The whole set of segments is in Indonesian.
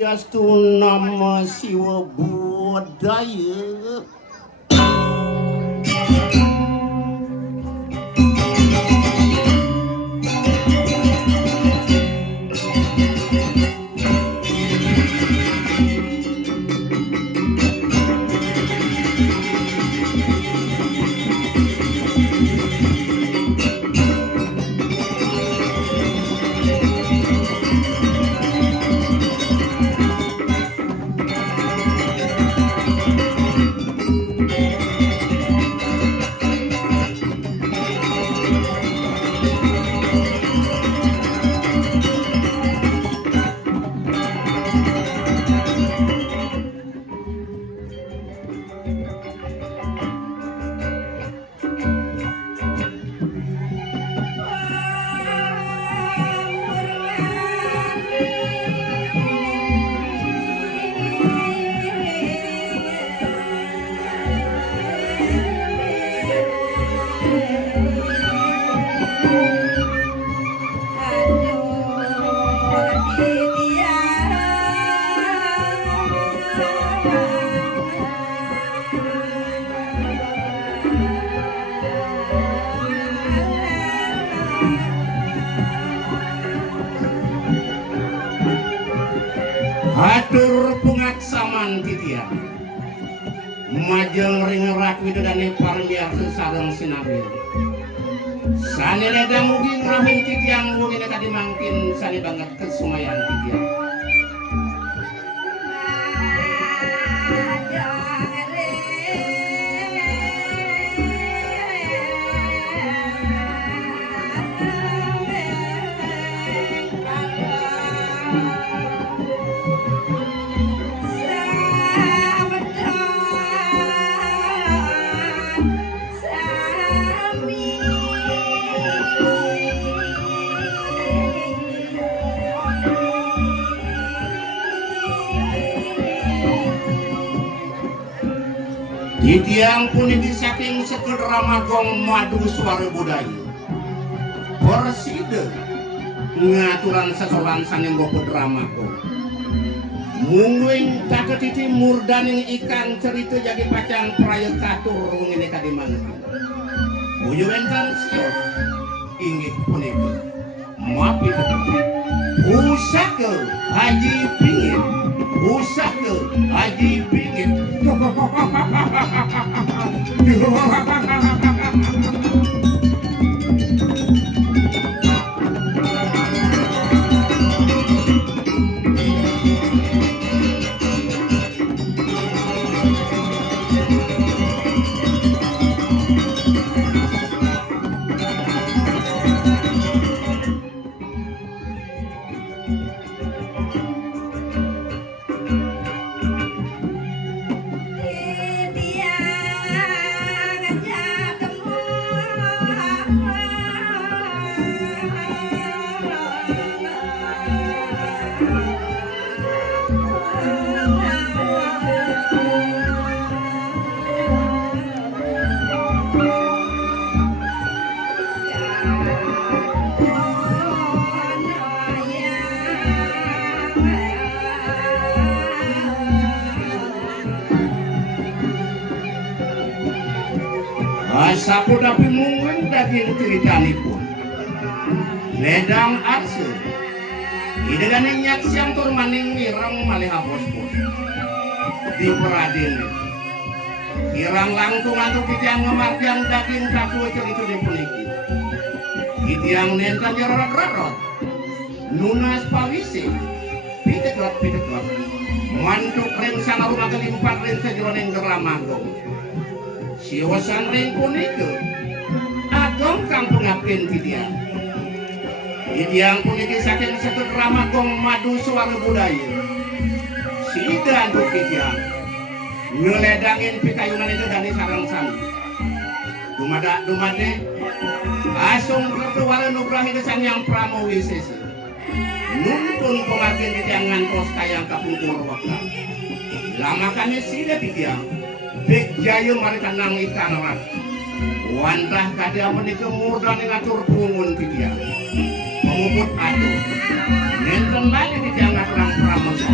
Yastu nama siwa budaya. Hatur pungaksaman titia majeng ringerak widodane parmiarsa sareng sinabil sani ledang mugi ngrahun titiang mugi tadi mangkin sani banget kesumayan titia Titiang puniki saking sekel ramagong madu suara budaya Perside ngaturan sesolan saning boko dramago mungwing taketiti murdaning ikan cerita jadi pacang praya katur ngene kadimanti Buyuwentan sios inggih puniki mapi usake haji pingin usake haji pingin sapu dapi mungkin daging ceritanipun ledang arse idegane nyak siang tur maning mirang malih bos-bos di peradene kirang langkung antuk kitiang ngemartiang daging kaku cerita di puniki kitiang nenta jerorot-rorot nunas pawisi pitek-lot mantuk rem sana rumah kelimpat rem sejeroning geramagong siwasan ring punike agong kampung apin titiang puniki saking sekut ramagong madu suara budaya sidan tuh titiang ngeledangin pikayunan itu dari sarang-sarang dumade asung ketuaran nugrahi kesan yang pramowisese nuntun pengatin titiang ngantos kayang kapungkur wakal lamakannya sida titiang Big Jayu mereka nang ikan rat wantah kada menika murdan ngatur pungun tidia penguput aduh nenten lagi titiang ngaturang pramosa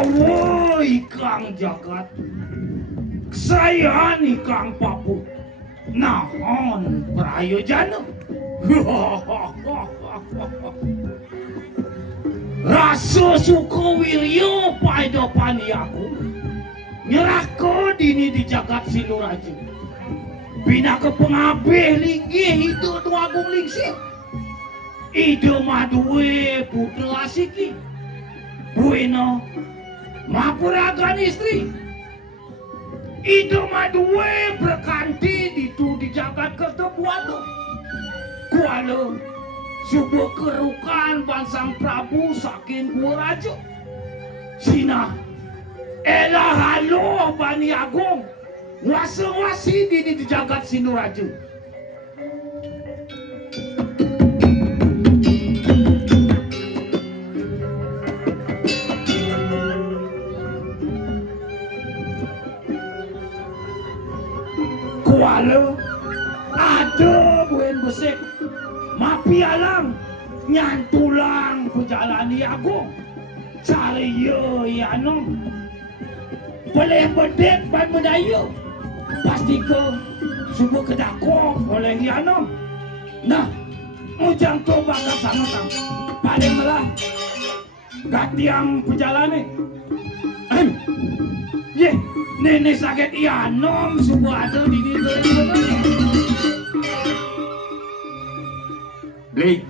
Awo ikang jagat, saya ikang papu, nahon prayojana. Rasa suka wiryo pada pani aku, nyerahko dini di jagat Sinuraja. Bina ke pengabih linggih itu tu agung lingsir. Ide madue putra asiki. Bueno, mapuragan istri. Ide madue berkanti ditu di jagat ketebualo. Kuala sebuah kerukan bansang Prabu saking gua raja. Sina elah halo bani agung wasa-wasi dini di jagat Sinuraja. Kuala ada buen besek mapialang nyantulang perjalani agung cari ya nom boleh bedek ban medaya pasti ke semua kedakong oleh ya nom. Nah ujang tu bakal sama tang paling malah gatiang perjalani ye nenek sakit ya nom semua ada di Beli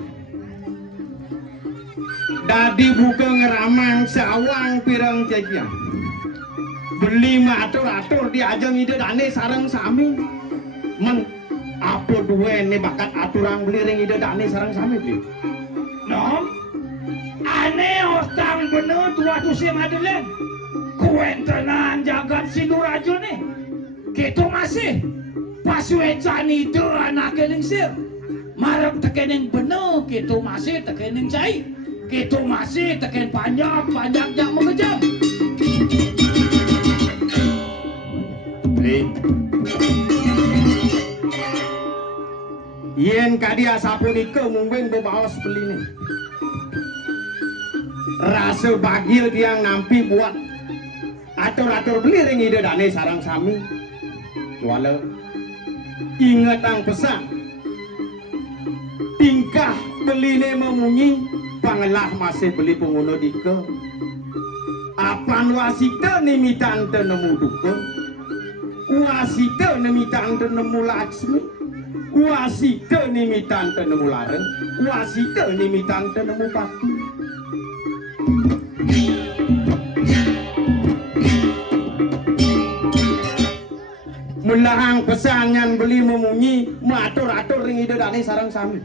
dadi buka ngeramang sawang pirang cekian beli atur-atur diajeng ide dane sarang sami men apa dua ini bakat aturan beli ring ide dane sarang sami beli nom aneh otang bener tua tu si Madeleine kuentenan jagat Sinuraja nih kita masih pasuecan itu anak lingsir marap tekening bener kita masih tekening cai kita masih teken panjang yang mengejam beli yen kadia sapunika mungkin bebaos beli nih rasa bagil tiang nampi buat atur-atur beli ring ide dane sarang sami wala ingat ang pesan tingkah beline memunyi pangelah masih beli pengguna dike apan wasita nimitan tenemu duka wasita nimitan tenemu laksmi wasita nimitan tenemu lareng wasita nimitan tenemu pati melahang pesangan beli memunyi matur-atur ring ide dane sarang sami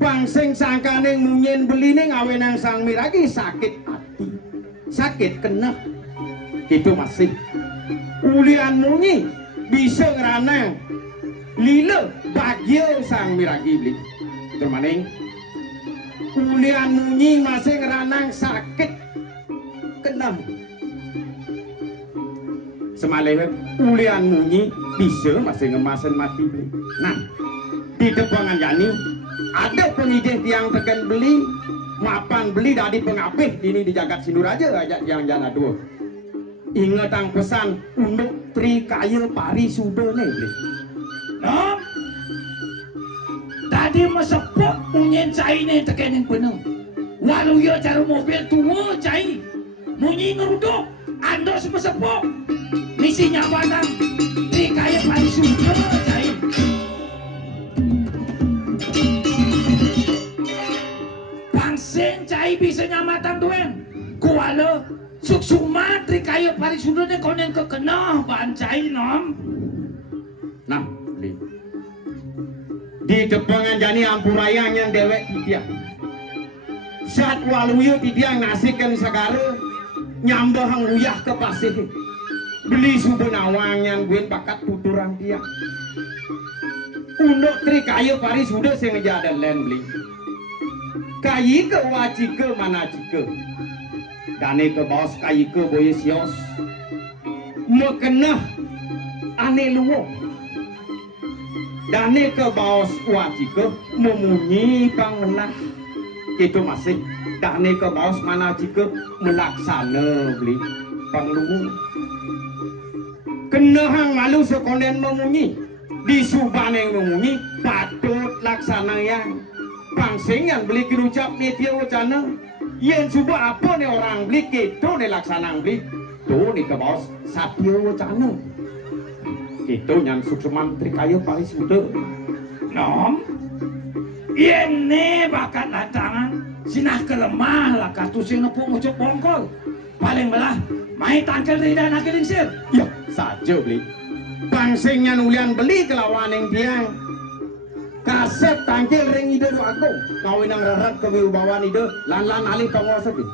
bangsing sangkaning munyin beli ning awenang sang miragi sakit hati sakit kena itu masih ulian munyi bisa ngeranang lila bagyo sang miragi beli termaning ulian munyi masih ngeranang sakit kena semalewe ulian munyi bisa masih ngemasen mati beli nah di depangan jani ada pengidih tiang tekan beli mapan beli dari pengapih ini di jagat Sinuraja aja yang jana dua ingat ang pesan unduk tri kaya pari sudah nih beli nom tadi mesepok munyin cai nih tekening bener walau ya cara mobil tua cai munyi ngeruduk andos mesepok misinya batang tri kaya pari sudah cai cai bisa nyamatan tuen kuala suksuma tri kaya parisudane konen kekena bancai nom nah beli di depangan jani ampurayang yang dewek tidiak saat waluyo tidiak ngasihkan segala nyambahang luyah ke pasir beli subunawang yang gue bakat tuturang dia undok tri kaya parisuda sing ngejadan len beli kayi ke waji ke mana jike dane ke bawas kayi ke boye sios mekenah ane luwo dane ke bawas waji ke memunyi pangenah Kita masih dane ke baos mana jika melaksana beli panglungu. Kena hang malu sekonden memunyi, disubane memunyi, patut laksana yang pangsing yang beli kirucap media wacana. Yang coba apa nih orang beli kita nih laksana beli, tuh nih ke baos satya wacana. Kita yang sukseman trikayu paling sudah. Nom, ini bakat lantangan, sinah kelemah lah katusing nepung ucap bongkol. Paling belah, main tangkel rida nak lingsir. Ya, saja beli. Pangsingnya nulian beli kelawan yang tiang. Kasep tangkel ring ide do aku. Kawin ang rarat kewibawan ide, lan-lan alih penguasa di.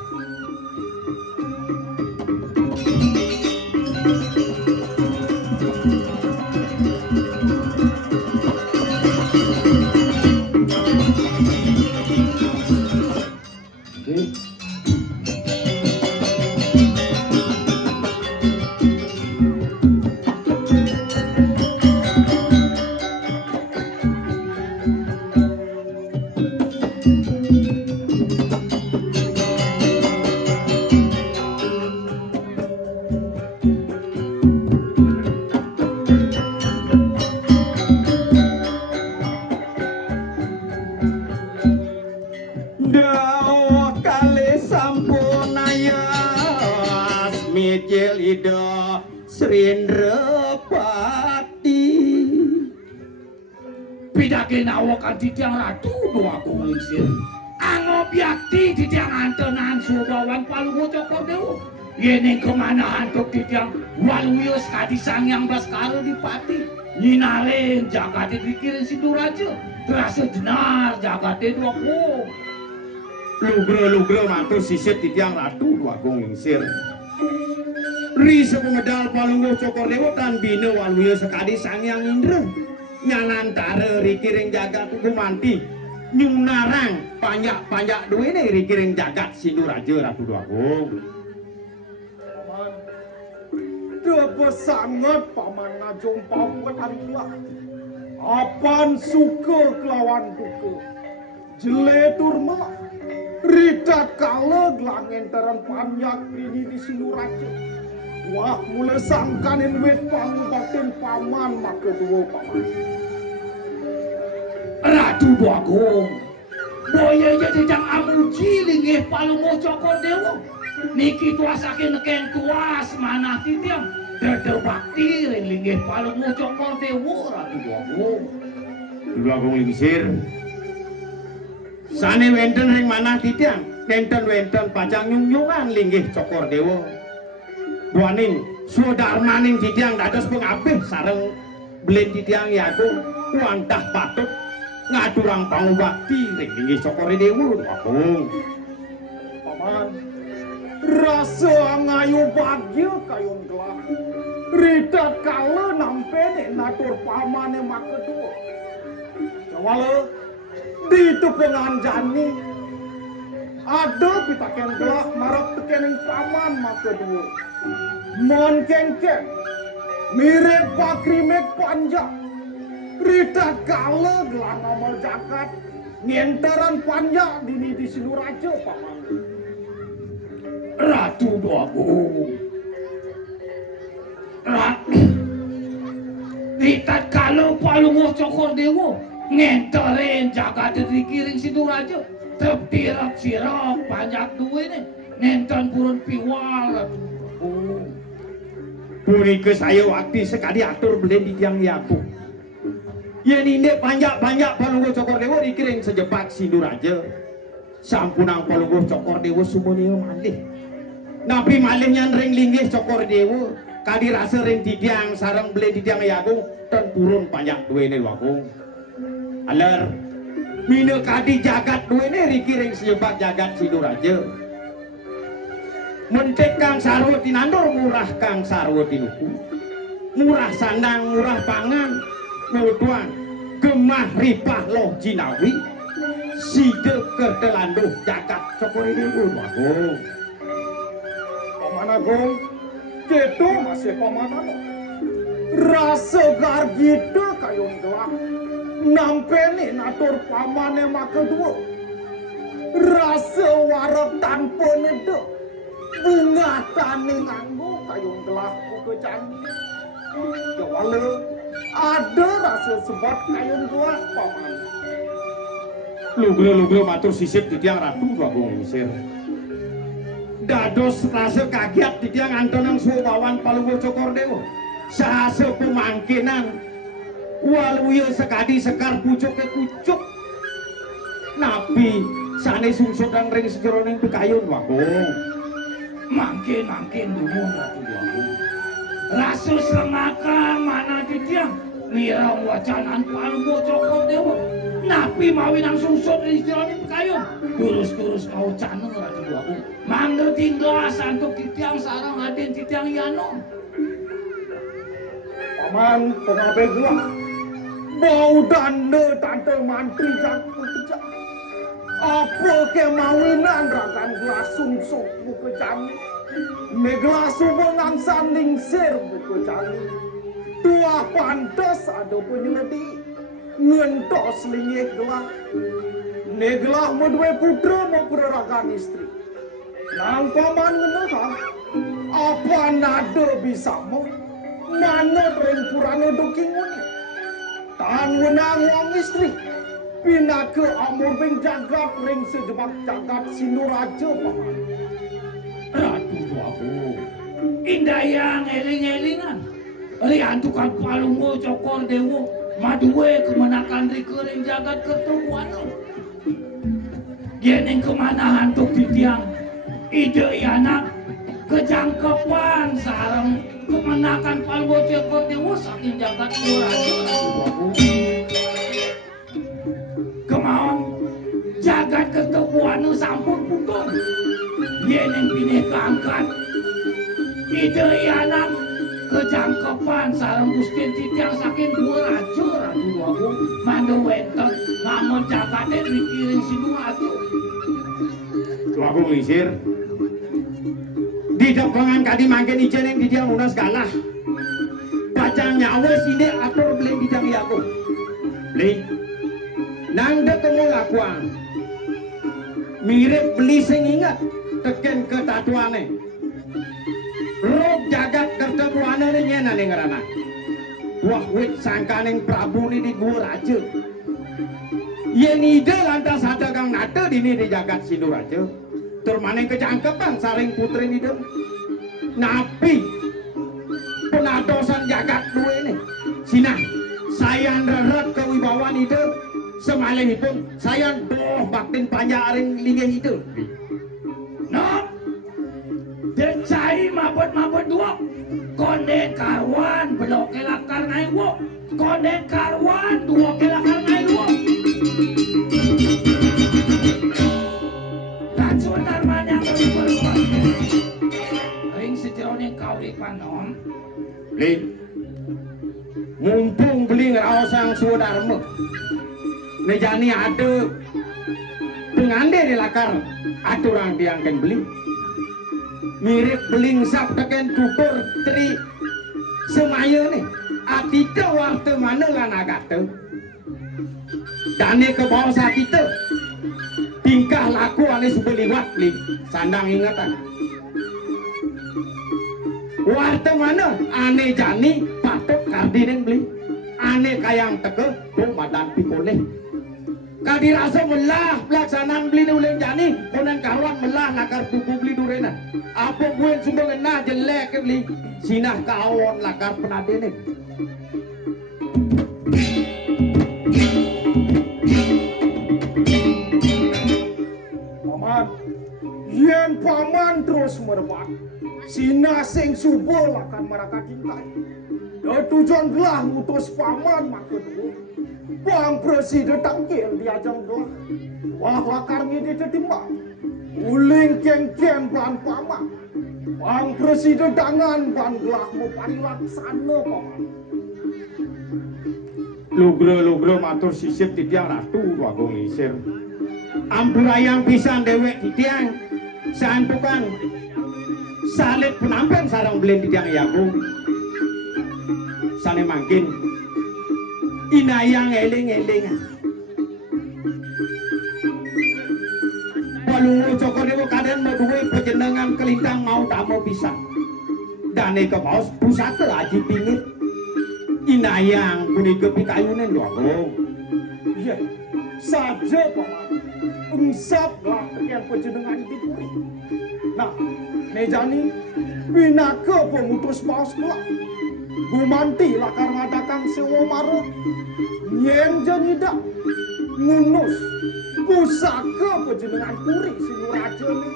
Pidakin awakan titiang ratu dua kulingsir. Angop yakti titiang antenan subawan palungo cokor dewo. Yene kemana hantuk titiang waluyos kadisang yang baskara di pati. Nyinalen jagate dikirin Siduraja. Terasa jenar jagate dua kong. Lugre mantu sisit titiang ratu dua kulingsir. Risa pemedal palungo cokor dewo dan bina waluyos kadisang yang indra. Nyanantara rikiring jagat gumanti nyunarang panjak duwe ne rikiring jagat Siduraja Ratu Dwagung. Paman, debe sangat paman ngajompau ketarilah. Apan suka kelawan duka, jele turma, rita kala gelangentaran panjak ini di Siduraja. Wah, mulai sangkanin wet pangbatin paman maka dua paman. Ratu Dwagung, boya jadi jang amuji linggih palungo cokor dewo. Niki tuasake neken tuas manah titiang. Dede bakti ring linggih palungo cokor dewo Ratu Dwagung. Dwagung lingsir. Sane wenten ring manah titiang, wenten pajang nyung-nyungan linggih cokor dewo. Duaning sudarmaning titiang dados pengabeh sareng belen titiang yaku wantah patut ngaturang pangubakti ring linggih cokor dewo Dwagung. Paman, rasa ngayu bagya kayong gelah. Rita kala nampene natur pamane maka dua. Jawala di tepengan jani ada pitaken gelah marap tekening paman maka dua. Mon kengkeng mirip pakrimek panjang. Rita kala gelang amal jagat ngentaran panjang dini di Siduraja paman. Ratu Dwagung. Ritat kalau palungo cokor dewo ngenterin jagat dikiring Siduraja. Tepirap sirap banyak duwe nih ngenten purun piwal Ratu Dwagung. Punike saya waktu sekali atur belen di tiang yaku. Yen inde banyak palungguh cokor dewo dikiring sejebak Siduraja. Sampunang palungguh cokor dewo sumuni malih. Napi malihnya ring linggih cokor dewo kadi rasa ring tidiang sarang belen di tiang yaku dan turun banyak duwene Dwagung. Aler mine kadi jagat duwene dikiring sejebak jagat Siduraja. Mentek kang sarwa tinandor murah kang sarwa tinuku. Murah sandang, murah pangan, nutuan, gemah ripah loh jinawi. Side kertelanduh jagat cokor dewo Dwagung. Paman Agung, kita masih paman Agung. Rasa gargita kayong gelah. Nampeni natur pamane maka dua. rasa warok tanpa nedek, bunga tani nganggo kayung gelah buka candi. Kewala ada rasa sebat kayung gelah paman. Lugro matur sisip di tiang ratu Bagong Isir. Dados rasa kaget di tiang Antonang Suwawan Paluwo Cokordewo. Sahasa pemangkinan waluya sekadi sekar pucuk ke pucuk. Nabi sane sungsudang ring sejeroning pikayun Bagong. Mangkin dulu Ratu Bagong. Rasa selemakan mana di tiang wirang wacanan Paluwo Cokordewo. Napi mawi nang sungsut di jalani pekayun. Turus kau caneng Ratu Bagong. Mangga tinggal santuk titiang sarang aden titiang Yano. Paman pengabe gelah, bau danda tante mantri jak pecah. Apa kemawinan rakan gelas sungsuk buka cami. Meglah subengang sanding sir buka cami. Dua pantas ada penyeledi. Ngentos lingih gelah. Neglah medwe putra mau rakan istri. Nang paman ngenah, apa nada bisa mau? Mana ring purana dokingoni? Tan wenang wong istri. Pinake amur bing jagat ring sejebak jagat Sinduraja paman. Ratu Bagong. Indah yang eling-elingan. Riantukan Paluwo Cokordewo. Maduwe kemenakan rikering jagat ketubuhan. Yeneng kemana hantuk titiang. Ide anak kejangkepan sarang kemenakan Paluwo Cokordewo saking jagat Sinduraja Ratu Bagong. Kemauan jagat ketubuhan sampun putung. Yeneng pineh keangkat. Ide anak kejangkepan sarang Gusti titiang saking dua raja Ratu Bagong. Manda wenten ngamun jagatnya dikiring Sinduraja. Bagong Isir. Di depangan kadi mangken ijen yang di diang unas galah. Bacang nyawa sini atur beli di diang yaku. Beli. Nang ketemu lakuan. Mirip beli sing ingat teken ketatuane. Rob jagat ketemuane ni nyena ning ngerana. Wah wit sangkaning Prabu ni di gua raja. Yen ide lantas ada kang nate dini di jagat Sinduraja. Tur maning kecangkepan saring putri ide. Napi penadosan jagat dua ini. Sinah saya nreret kewibawan ide. Semalihipun saya doh baktin panjaring linggih ide. No, decai mabot dua. Konde karwan belok kelakar naik wo. Konde karwan dua kelakar naik wo. Racun darman yang berbuat. Ring sejeroning kau di panon. Beli. Mumpung beli ngeraosang sudarma. Nejani ada pengande di lakar aturang diangkan beli. Mirip beling sap teken tukur tri semaya ni. Atita waktu mana lah nagata. Dane ke bawah satita. Tingkah laku ane sebeliwat li. Sandang ingatan. Waktu mana ane jani patut kardinen beli. Ane kayang teke tu madan pikoleh. Kadi rasa melah pelaksanaan beli uleng jani konan karuan melah lakar tuku beli durena. Apa buen sumbang na jelek ke beli sinah kawan lakar penadene. Paman, yen paman terus merebak, sinah sing subul akan meraka cintai. Tujuan gelah mutus paman maka dulu. Bang Presiden tangkil diajang gelah. Wah lakar ngide ditimbang. Uling keng-keng ban paman. Bang Presiden dangan ban gelah mau parilaksana paman. Lugro matur sisip titiang ratu Bagong Isir. Ampurayang pisan dewek titiang. Santukan salit penampen sarang belen titiang yaku. Sane mangkin inayang eling-elingan. Palunggu Cokordewa kaden meduwe pejenengan kelintang mau tamu bisa. Dane kepaus pusaka aji pingit. Inayang punika pikayunen lho Agung. Iya, saja paman. Engsaplah tekian pejenengan dipuri. Nah, nejani pinaka pemutus paus kelak. Gumanti lakar ngadakan sewa maro. Yen janida ngunus pusaka pejenengan puri Sinuraja ni.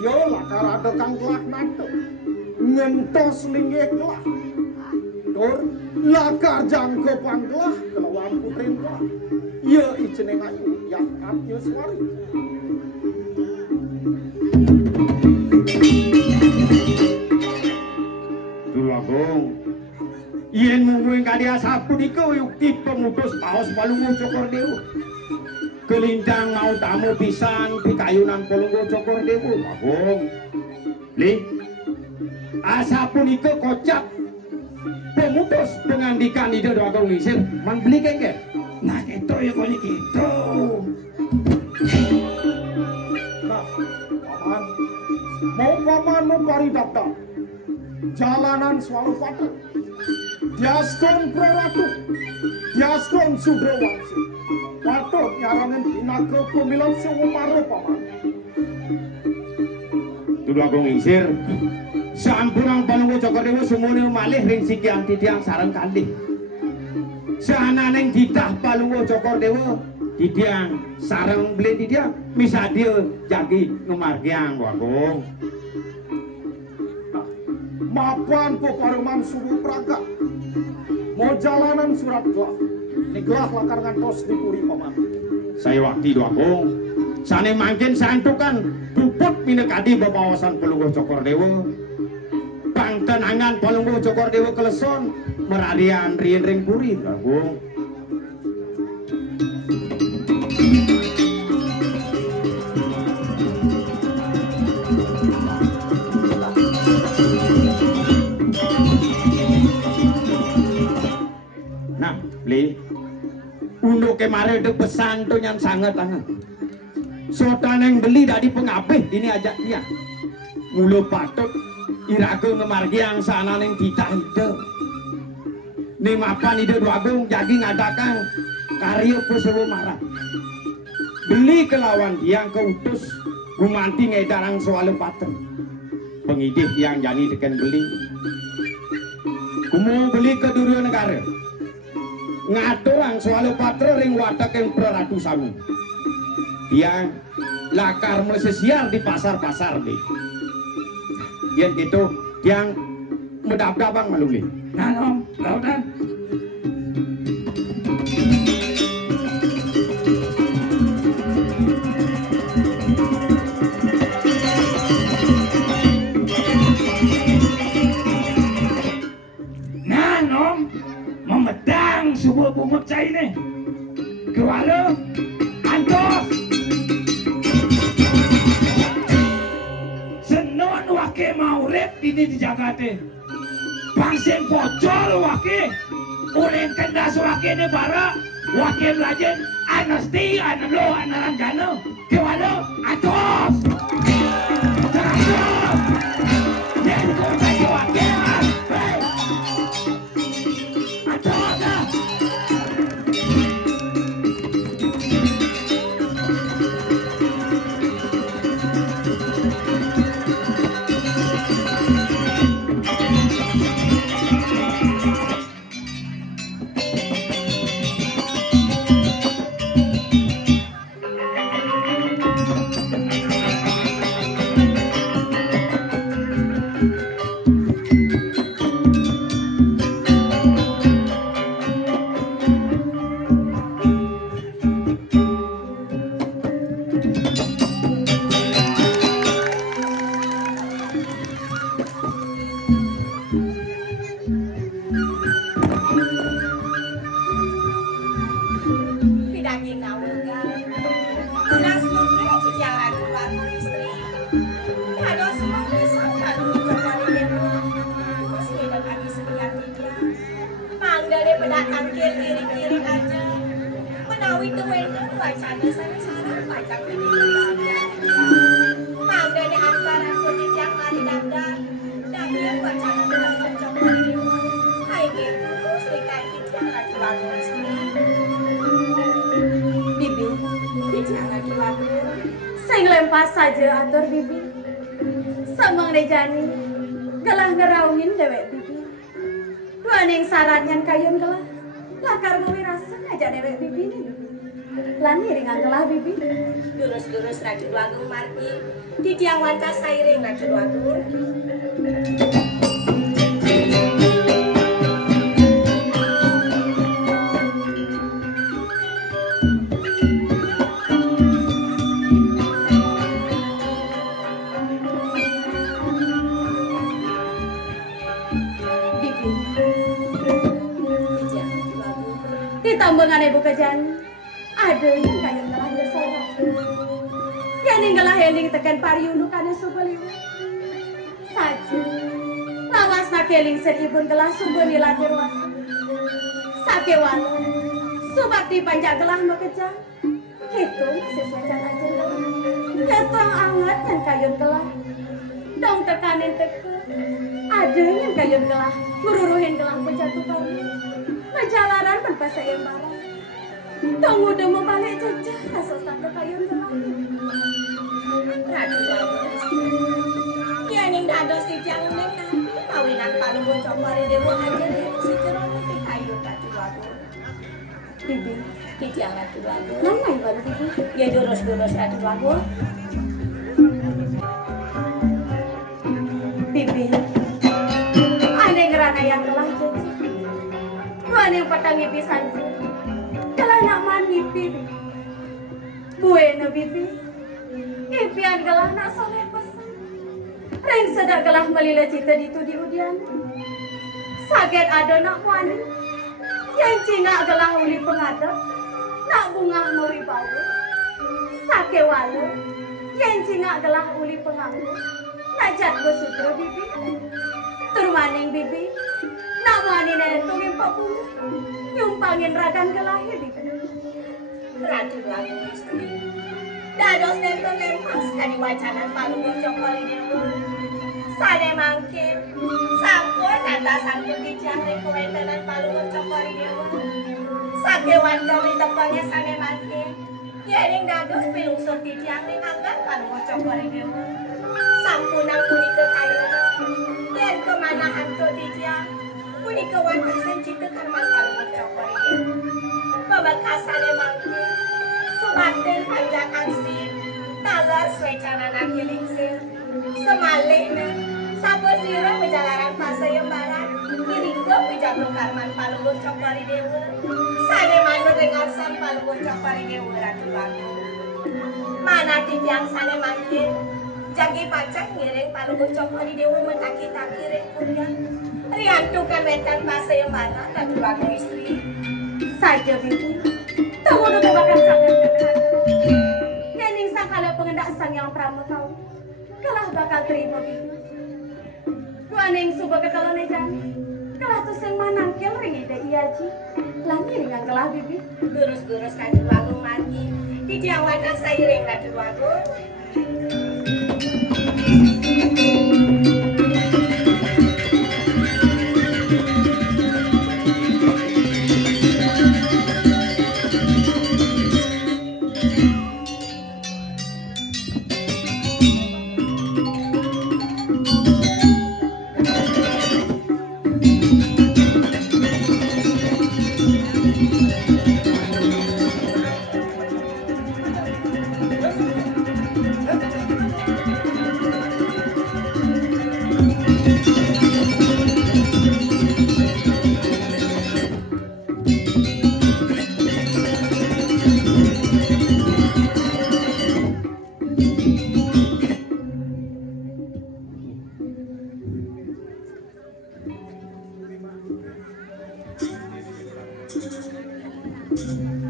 Yo lakar ada kang kelak nato. Ngentos linggih kelak. Tur lakar jangka pangkelah kelawan putrin kelak. Ya ijeneng ayu yang hati suari. Agung, yen mungguing kadia sapunika yukti pemutus paus Palunggu Cokordewa. Kelintang mau tamu pisan pikayunan Palunggu Cokordewa. Agung, li, asapunika kocap pemutus pengandikan ide Agung Lisir man beli kengke. Nah gitu ya kali gitu. Nah, paman, mau paman mau paridapta. Jalanan selalu patuh. Diaskon Proratu, Diaskon Sudrawangsi. Patut nyarangan pinaka pemilihan sewa maro paman. Tudu Agung Lisir, sampunang Palunggu Cokordewa semuanya malih ring sikian titiang sareng kalih. Sananeng ditah Palunggu Cokordewa titiang sareng beli titiang misa dia jagi numargiang Agung. Mapan pepareman suruh praga. Mau jalanan surat gelah. Ini gelah lakar ngantos dipuri paman. Saya waktu itu Agung. Sane mangkin santukan puput minekadi bapawasan Palunggu Cokordewa. Pangtenangan Palunggu Cokordewa keleson merarian rien ring puri Agung. Nah, beli untuk kemarin ada pesan tuh yang sangat tangan. Sotan yang beli dari pengapih ini ajak dia. Mulu patut iraga ngemargi yang sana neng titah ide. Nih mapan ide dua agung jadi ngadakan karya pesewa marah. Beli kelawan yang keutus gumanti ngedarang soal patut. Pengidih yang jadi tekan beli. Kumu beli ke Duryo Negara. Ngaturang soal patra ring watak yang Proratu Samu. Yang lakar mesesiar di pasar-pasar deh. Yang gitu yang medap-dabang maluli. Nah om, lautan. Memedang sebuah bumut saya ini kewala antos senon wake maurep ini di Jakarta bangsen pocol wake ulen kendas wake ini bara wake belajar anesti anelo anaranjano kewala antos antos dan kau kasih wake Menawi tuwena wacana sareng-sareng pacang ini Awas saja atur bibi. Samang Dejani gelah ngerauhin dewek bibi. Duaning saranyan kayun gelah. Lakar mawi rasa aja dewek bibi nih. Lan iringan gelah bibi. Durus-durus raju agung margi. Di tiang wanca sairing raju agung. Tambangan ibu kejani ada yang kaya telah bersalah yang ninggalah heling tekan pariunu kana subeliu saja lawas nakeling seribun gelah subeli latirwa sakewala subakti panjang gelah mekejang itu sesuai aja gelah ketong anget yang kayun gelah dong tekanin teke ada yang kayun gelah ngururuhin gelah penjatuh pari Majalaran berpasaya barang. Tunggu demo balik cecah asal tak kayun terakhir. Raju bagus. Ya ning dado si jangan neng nabi kawinan paling bocok mari dewa aja deh si cerone di kayu raju bagus. Bibi, Di jangan raju bagus. nama ibadah bibi. Ya durus-durus raju bagus. Bibi, aneh ngerana yang telah cecah. Tuan yang patang ngipi saja. Kalau nak man ngipi. Bueno bibi. Ngipian gelah nak soleh pesan. Ring sedak gelah melila cita itu di udian. Sakit ada nak wani. Yang cina gelah uli pengadap. Nak bunga mawi bau. Sakit wala. Yang cina gelah uli penganggu. Nak jat besutra bibi. Turmaning bibi. Namani nenek tungin papu, nyumpangin ragan gelahir di Raju bagus istri. Dados nentong lempas kadi wacanan palu bocok mari dewa. Sane mangkin. Sampun nata sampun dijangre kuwentenan palu bocok mari dewa. Sakewan kami tepangnya sane mangkin. Yening dados pilungsur dijangre anggan palu bocok mari dewa. Sampun ampuni kekayana. Yen kemana hantu dijang. Puni kawan kasan cita karman palu bocok mari dewa. Babakasane mangkin. Subaten panjang angsir. Talar swecana nakilingsir. Semalena. Sapo sira menjalaran pasayembaran. Kiringgo pijablo karman palu bocok mari dewa. Sane manur dengarsan palu bocok mari dewa ratu lagu. Mana titiang sane mangkin. Jagi pacang ngiring palu bocok mari dewa mentaki-taki rekulian. Riantukan wetan pasayembaran ratu lagu istri. Saja bibi. Tahu udah bakal sangat kebenaran. Yening sang kalau pengendak sang yang pramah kau. Kalah bakal terima bibi. Duaning subuh ketelan ejani. Kalah tu sing manangkel ring ida iaji. Lami ringan kalah bibi. Gurus-gurus ratu lagu mati. Di tiang wadah sairing ratu lagu.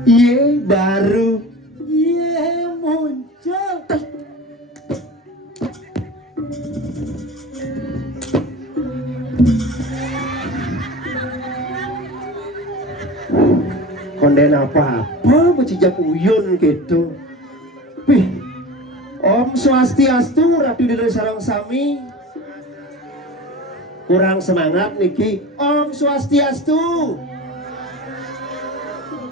Ye baru ye muncul. Konden apa-apa becijak uyun gitu. Pih, Om Swastiastu Ratu Diri Sarang Sami. Kurang semangat niki. Om Swastiastu.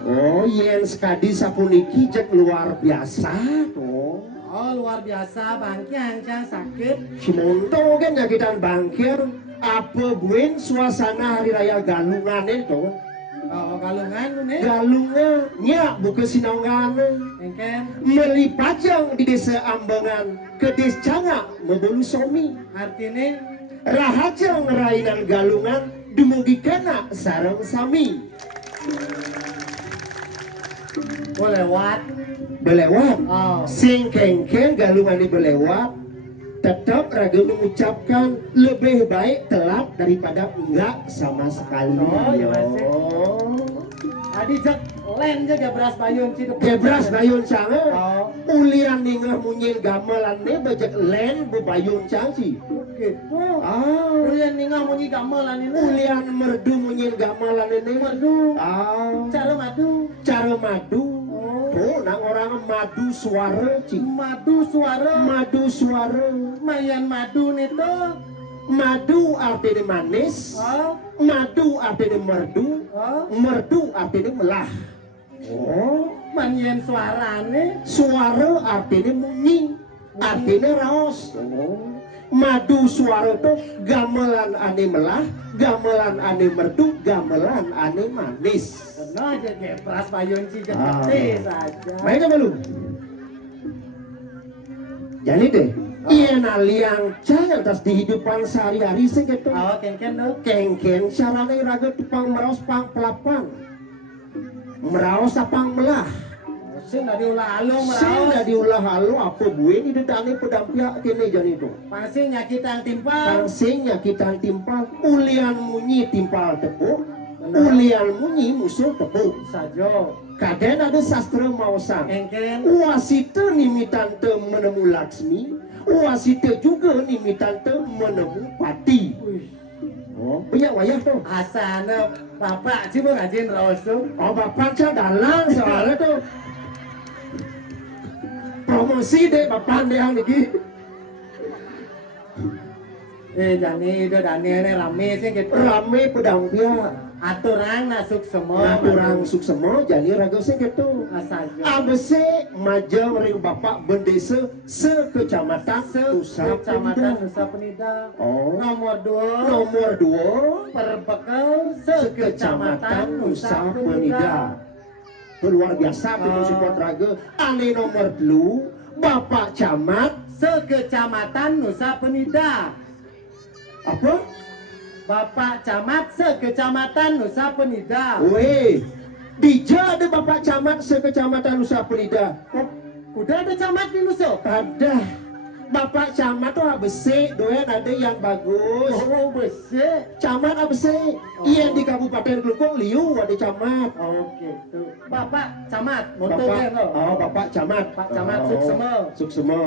Oh, yen sekadi sapuniki jek luar biasa tuh. Oh luar biasa bangkian cang sakit. Si Monto kan nyakitan bangkir. Apa buin suasana hari raya galungan itu? Oh galungan lu nih. Galungan nyak bukan sinongan. Engken. Melipajang di desa Ambangan ke desa Cangak membelu somi. Artinya Rahajang rainan galungan dumugi kana sareng sami. bolewat. Belewat. Oh. Sing kengkeng galungan ini belewat. Tetap raga mengucapkan lebih baik telat daripada enggak sama sekali. Oh, ya, Mas. Tadi jak len jaga beras bayun ciduk. Gebras bayun cange. Oh. Ulian ningah munyin gamelan ne bejek len bebayun cangci. Gitu. Ah. Ulian ningah munyi gamelan ini. Ulian merdu munyin gamelan ini. Merdu. Ah. Cara madu. Cara madu. Oh. Oh, nang orang madu suara cing. Madu suara. Madu suara. Mayan madu nito. Madu artinya manis. Oh. Madu artinya merdu. Oh. Merdu artinya melah. Oh. Manyen suarane. Suara artinya munyi. Artinya raos. Oh. Madu suara itu gamelan ane melah, gamelan ane merdu, gamelan ane manis. Benar aja kayak beras bayun ciduk Ah. gede saja. Baik apa lu? Jadi deh, iya naliang jangan tas kehidupan sehari-hari segitu. Oh, kengken dong. Kengken carane raga tupang meraos pang pelapang. Meraos apang melah. Sing dari ulah alo Sing meraos. dah diulah halu apa buih ni dedane pedampia kene jan itu. Pasti nyakit yang timpal. Pangsingnya kita timpal, ulian munyi timpal tepuk, ulian munyi musuh tepuk. Sajo. Kaden ada sastra mausang. Kengken. Wasita nimitan te menemu Laksmi, wasita juga nimitan te menemu Pati. Oh, banyak wayah tuh. Asana bapak sih ngajin raosum. Oh, bapak cah dalang soalnya tuh. Promosi deh bapak deh yang niki. Jani itu Dani ini rame sih gitu. Rame pedampia. Aturan nasuk semua. Naturang suksemo jadi raga sih gitu. Sajo. ABC Maja ring bapak bendesa sekecamatan Nusa Kecamatan Penida. Nusa Penida. Oh. Nomor 2. Nomor 2 Perbekal sekecamatan Nusa Penida. Luar biasa kita support raga. Ane nomor 2 Bapak Camat Sekecamatan Nusa Penida. apa? Bapak Camat Sekecamatan Nusa Penida. Weh, dija ada Bapak Camat sekecamatan Nusa Penida. Oh, udah ada camat di Nusa? Ada. Bapak Camat tuh ABC, doyan ada yang bagus. Oh, besi. Camat ABC, iya di Kabupaten Klungkung Liu ada camat. Oh, gitu. Bapak Camat, moto Bapak, lo. oh Bapak Camat. Pak Camat Oh, Suksemo. Suksemo.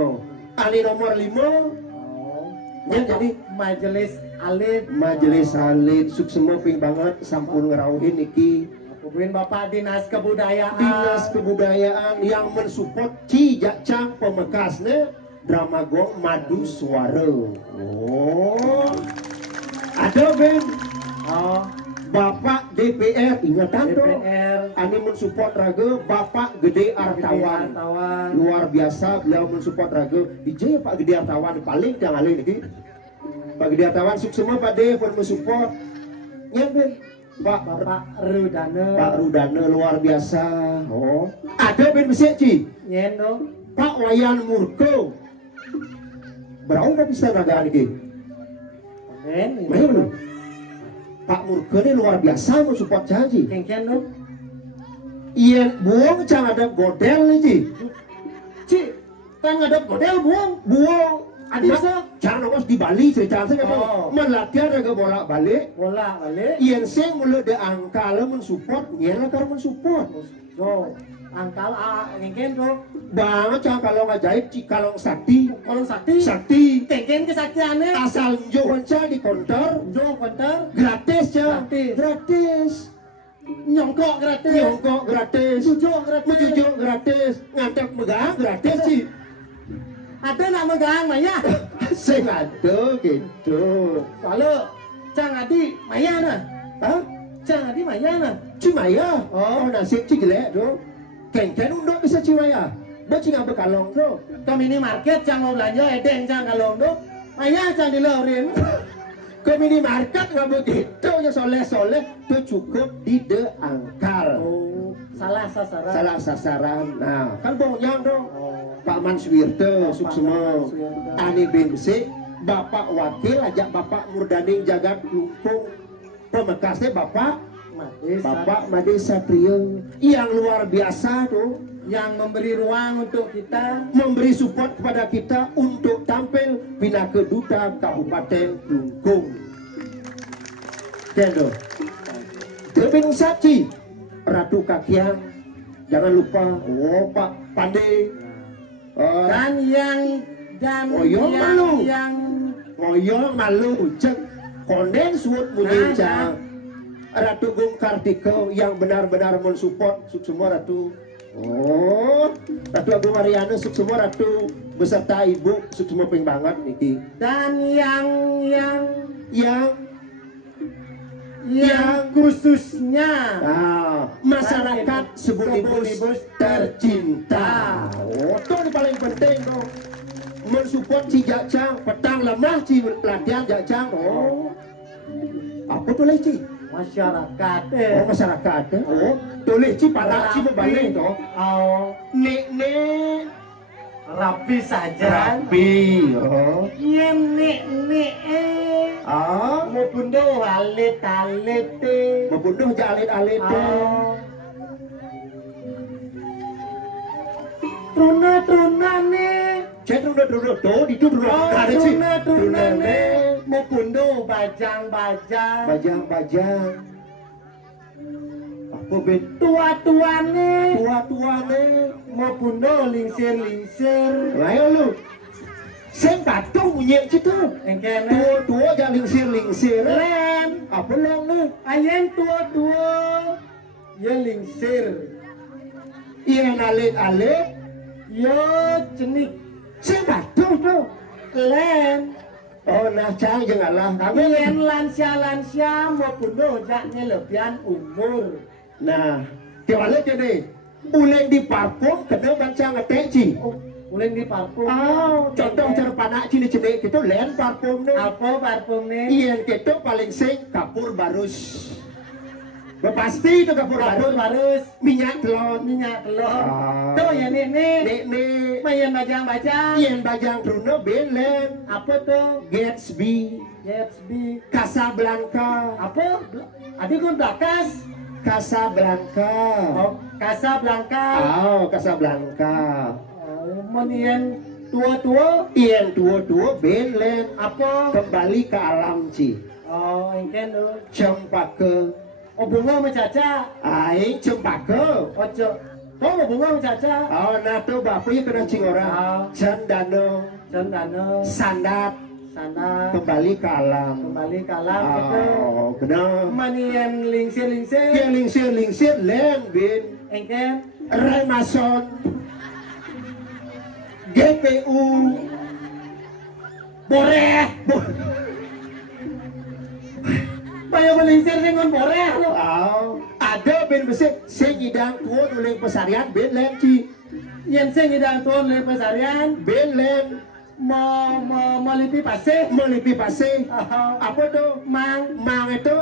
Ali nomor 5, Oh. Ya, Bapak jadi Majelis Alit. Majelis Alit Suksemo ping banget sampun ngerauhin iki Hubungin Bapak Dinas Kebudayaan. Dinas Kebudayaan yang mensupport Cijakcang pemekasnya Dramagong Madu Suara. Oh, ada Ben. Oh, Bapak DPR ingatan dong. DPR. Ani mensupport raga Bapak Gede Artawan. Artawan. Luar biasa beliau mensupport raga. DJ Pak Gede Artawan paling jangan lain lagi. Pak Gede Artawan suksema Pak D pun mensupport. Ya Ben. Bapak Rudana. Pak Rudana luar biasa. Oh, ada Ben Besek Ci. Nyendo. Pak Wayan Murko. Berapa bisa raga lagi? Ben. Main belum? Pak Murko ini luar biasa mensupport janji. Kengken lo. Iya buang jangan ada godel nih Ci. Ci, tang ada model buang. Buang Bisa. jangan ngos di Bali cerita saya Oh. melatihan raga bola balik. Bola balik. Iya sing mulai de angkala mensupport, nyela kar mensupport. So, angkal kengken lo. Banget jangan kalau ngajaib Ci kalau sakti. Kalau sakti. Sakti Kengken kesaktiannya. asal johanca di konter Jo konter. gratis ya. Gratis. Gratis. Nyongkok gratis. Nyongkok gratis. Cucuk gratis. Mencucuk gratis. Ngantek megang gratis sih. Ada nak megang Maya. Sing ada gitu. Kalau Cang Adi Maya nah. Hah? Cang Adi Maya nah. Cimaya. Oh. Oh nasib ci gelek do. Kengken undok bisa Cimaya. Baca ngapa kalong tu? Ke minimarket cang mau belanja edeng cang kalong tu. Ayah cang dilorin. Ke minimarket ngapa begitu ya soleh-soleh tu cukup di de angkal. Oh, salah sasaran. Salah sasaran. Nah, kan bonyang dong. Pak Manswirte Suksmo, Ani Bingsi, Bapak Wakil ajak Bapak Murdaning Jagat Lumpung. Pemekasnya Bapak Made Satrio yang luar biasa tuh, yang memberi ruang untuk kita, memberi support kepada kita untuk tampil Pinaka Duta Kabupaten Lungkung. Kendo, Debing Saci, Ratu Kakiang, jangan lupa, Pak Pandey, Oyong Malu, Cek, Konden Suut Munyinca, Ratu Gung Kartiko yang benar-benar mensupport semua Ratu. Oh, Ratu Agung Mariana semua Ratu beserta Ibu semua ping banget niki. Dan yang khususnya masyarakat Sebunibus tercinta. Oh, itu yang paling penting dong. Mensupport si Jakcang, petang lemah si pelatihan Jakcang. Oh, apa tuh leci? masyarakat. Oh, masyarakat. Oh, tulis ci para ci berbalik toh. Oh, Nek rapi saja. rapi. Oh. Iya nek Ah, mau bunuh alit. membunuh jalit-alit. Truna nih. Cek dulu tuh, itu dulu. Ada sih. Truna nih. Mau bunuh bajang-bajang. Bajang-bajang. Apa ben? Tua-tua nih. Tua-tua. Mau bunuh lingsir. Ayo lu. Sing patung nyek situ. Engkene. Tua jangan lingsir. Len. Apa len lu? Ayen tua. Ya lingsir. Iya alit-alit. Yo cenik. Sing patung tuh. Len. Oh nah cang jangan lah. Yen lansia mau bunuh jaknya lebihan umur. Nah, kebalik ini. Uleng di parfum kena baca ngetek ci. Oh, mulai di parfum. Oh, contoh cara panak cini-cini gitu len parfum nih. Apa parfum nih? Iya gitu paling sing kapur barus. Pasti itu kapur barus. Minyak telon. Ah. Tuh ya nih. Nek. Mayan bajang-bajang. Iya bajang Bruno Belen. Apa tuh? Gatsby. Casablanca. Apa? Adik kan bakas. Casablanca. Oh, Casablanca. Oh, Casablanca. Oh, menian tua. Iya tua Belen. Apa? Kembali ke alam ci. Oh, engken lo. Cempaka. Oh, bunga mencaca. Aing cempaka. Ojo. Oh, mau bunga mencaca. Oh, nah tuh bapaknya kena cing orang. Oh. Cendano. Sandat. Sana. Kembali ke alam. Gitu. Oh, benar. Manian lingsir. Yang lingsir len bin. Engken. Remason. GPU. Boreh. Bayo melingsir dengan boreh lo. Oh, ada bin besi sing idang tuan uling pesarian bin len ci. Yen sing ngidang tuan le pesarian Bin len mau lipi pasih. melipi pasih. Oh, Apa tuh? mang itu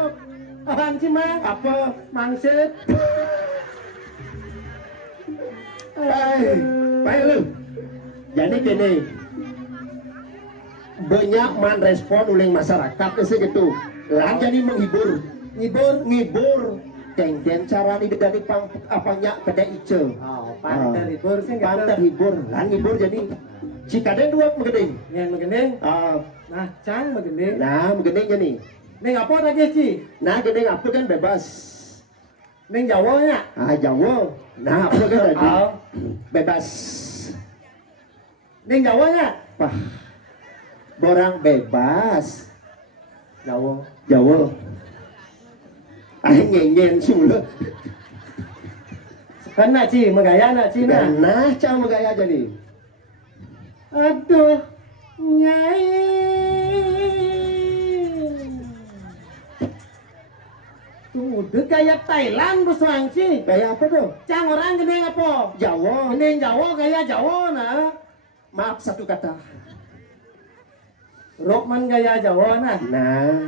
apaan sih mang? apa? Mangsit. Baik lu. Jadi gini, banyak man respon uling masyarakat sih gitu. Lah jadi menghibur, ngibur. Kengken cara ni dari apanya kedai ice. Oh, pantar hibur sih Pantar hibur, lah ngibur jadi. Jika ada dua mengending. Yang mengendeng. Ah, Nah, cang mengendeng. nah mengending jadi. Neng apa lagi sih? Nah gending apa kan bebas. Neng Jawa nya. Ah Jawa. Nah apa kan tadi? Oh. Bebas. Neng Jawa nya. Wah, borang bebas. Jawa. Aing nyenyen sula. Kan nak sih, megaya nak sih nah. Nah, cang gaya jadi. Aduh, nyai. Tunggu, deh gaya Thailand bos Wangci. Gaya apa tuh? Cang orang gede apa? Jawa. Gede Jawa gaya Jawa nah. Maaf satu kata. Rokman gaya Jawa nah. Nah.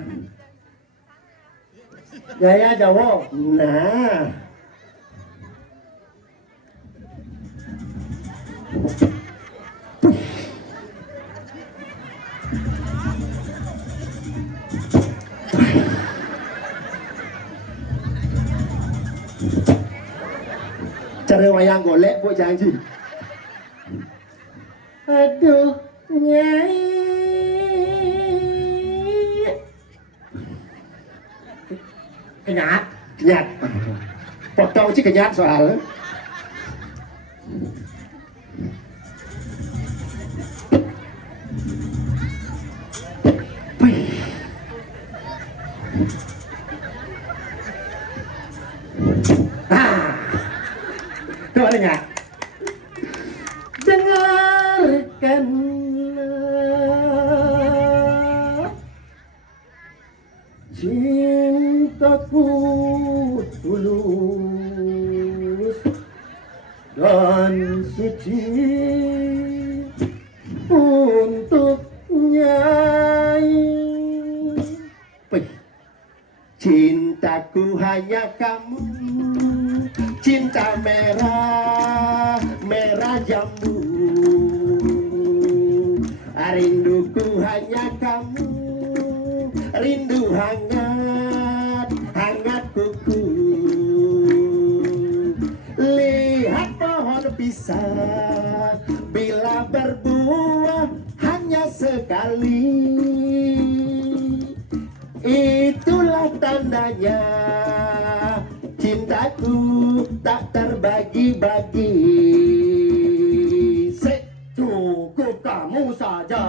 Gaya Jawa. Nah. Cara wayang golek bu janji. Aduh, Nyai. Kenyat. Kenyat. Potong sih kenyat soalnya. Coba dengar. Dengarkanlah cintaku tulus dan suci untuk Nyai. Cintaku hanya kamu, cinta merah, merah jambu. Rinduku hanya kamu, rindu hangat, hangat kuku. Lihat pohon pisang, bila berbuah hanya sekali. Itulah tandanya cintaku tak terbagi-bagi. Cukup kamu saja,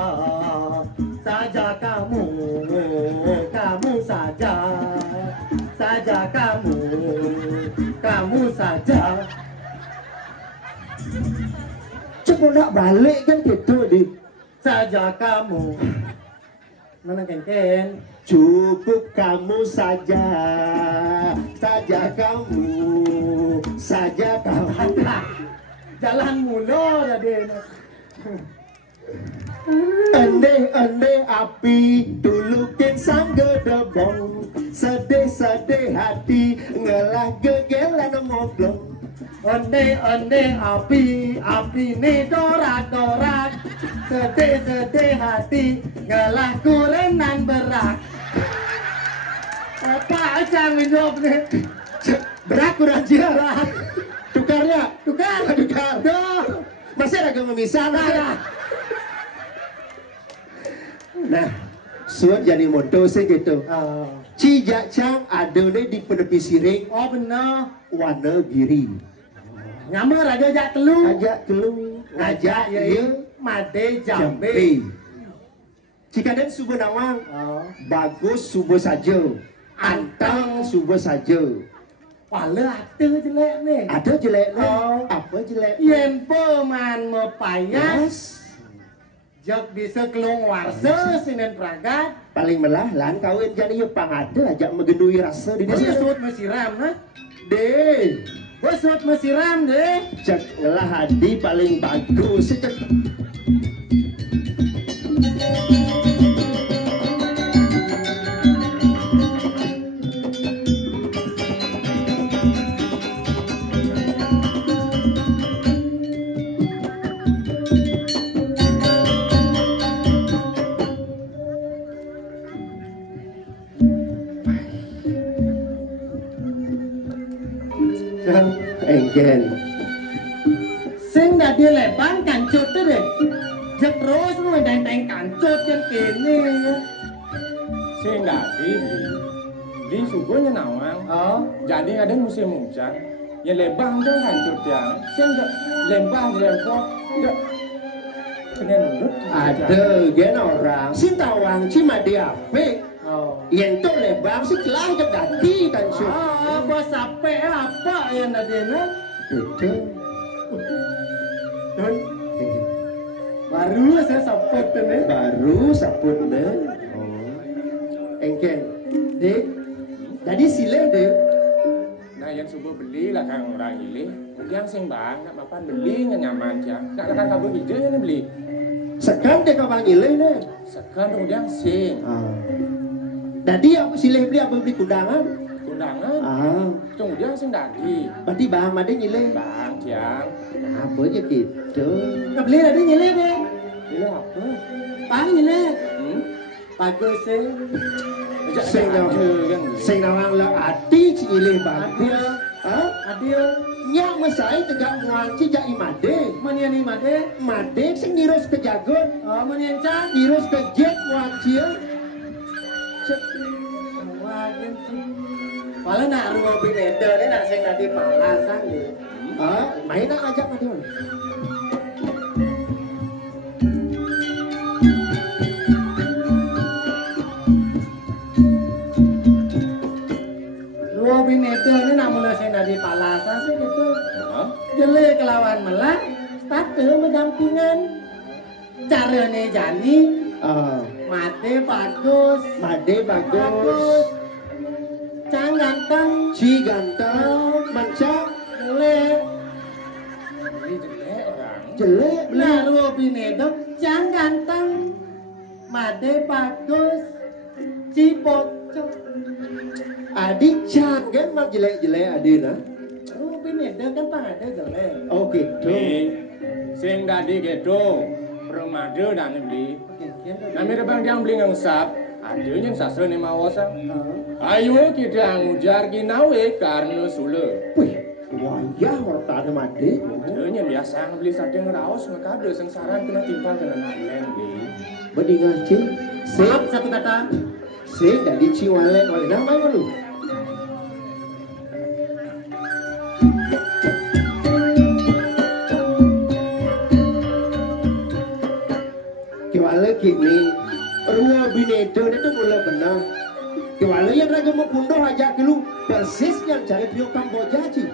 saja kamu saja, saja kamu saja. Coba nak balik kan gitu di. Saja kamu. Mana Ken? Cukup kamu saja, saja kamu, saja kamu. Jalan mulu tadi. Ende api tulukin sang gedebong, sedih hati ngelah gegelan ngoblong. Onde api ni dorak sedih hati ngelah kurenan berak. Apa aja hidup nih? Berak kurang berak. Tukarnya, Tukar. Duh. Masih ada agama misal nah. Nah, suat jadi moto sih gitu. Cijak cang ada nih di penepi siring Oh bener. warna biru. Nyamar aja ajak telu. Ajak telu, ngajak ya ya Made jambe. jambe. Jika dan subuh nawang, bagus subuh saja. Antang subuh saja. Pala ada jelek nih. Ada jelek Oh. Apa jelek? Yen peman mepayas. Jok bisa kelung warsa sinen pragat. Paling melah lan kawin jadi yuk pangada ajak megendui rasa di desa. Besut mesiram nah. Deh, Besut mesiram deh. cek ngelah hadi paling bagus cek. Enggen. Sing dadi leban kancut tuh deh. Jek terus lu denteng kancut yang kene. Sing dadi di subuhnya nawang. Oh, Jadi ada musim hujan. Ya lebang dong hancur dia. Sing lembah lempok. Kena nurut. Ada gen orang sintawang cima dia pe. oh. Yen tu lebang sih kelah ke daki kan su. Bos sampai apa yang nadena? Itu. Dan baru saya support tuh nih. Baru saput deh. Enggen. Dik, Jadi silih deh. Nah yang subuh beli lah kang orang ini. Yang sing bang nak mapan beli nyaman dia. Nak kan kabel hijau yang beli. Sekarang dia kau panggil deh. Sekarang kemudian sing Jadi aku silih beli apa beli kundangan? kundangan. Kemudian sing dadi. Berarti bang made nyilih. Bang tiang. Apa aja gitu. Nggak beli tadi nyilih deh. Ini apa? Bang nyilih. Bagus sih. Sing sing nawang la ati cilih bagus. Adil. Nya mesai tegak muanci jak imade. Manian ni made. Made sing ngirus ke jagon, Manian can. ngirus ke jet muanci. Wagen sih. Kalau nak rumah bineda ni nak sing nanti palasan ni. Main nak ajak ade. Rumah bineda ni nak mula sing nanti palasan sih gitu. Jele kelawan melak, starter mendampingan. Caranya jani, mate bagus, Made bagus. cang ganteng, Ci ganteng, manca, jelek. Ini jelek orang. jelek. Nah, rumah bineda cang ganteng, mate bagus, cipocok. Adik canggih mang jelek-jelek ade nah. Rumah bineda kan pang ada jelek. Oh gitu. Beli. Sing dadi gitu. Permada dan beli. Nami rebang dia beli ngangsap. Ada yang sasar ni mawasa. Ayo kita ngujar ginawe karena sule. Wih, wayah orang tak ada made. Ada yang biasa beli sate ngeraos ngakade sengsaran kena timpal kena nalen beli. Bedingan ci. Maaf satu kata. Sing dari Ciwale oleh nama lu. Kiwale kini ruang binedo itu mulai benar. Kiwale yang raga mau pundoh aja dulu persis yang cari trio Kamboja ci.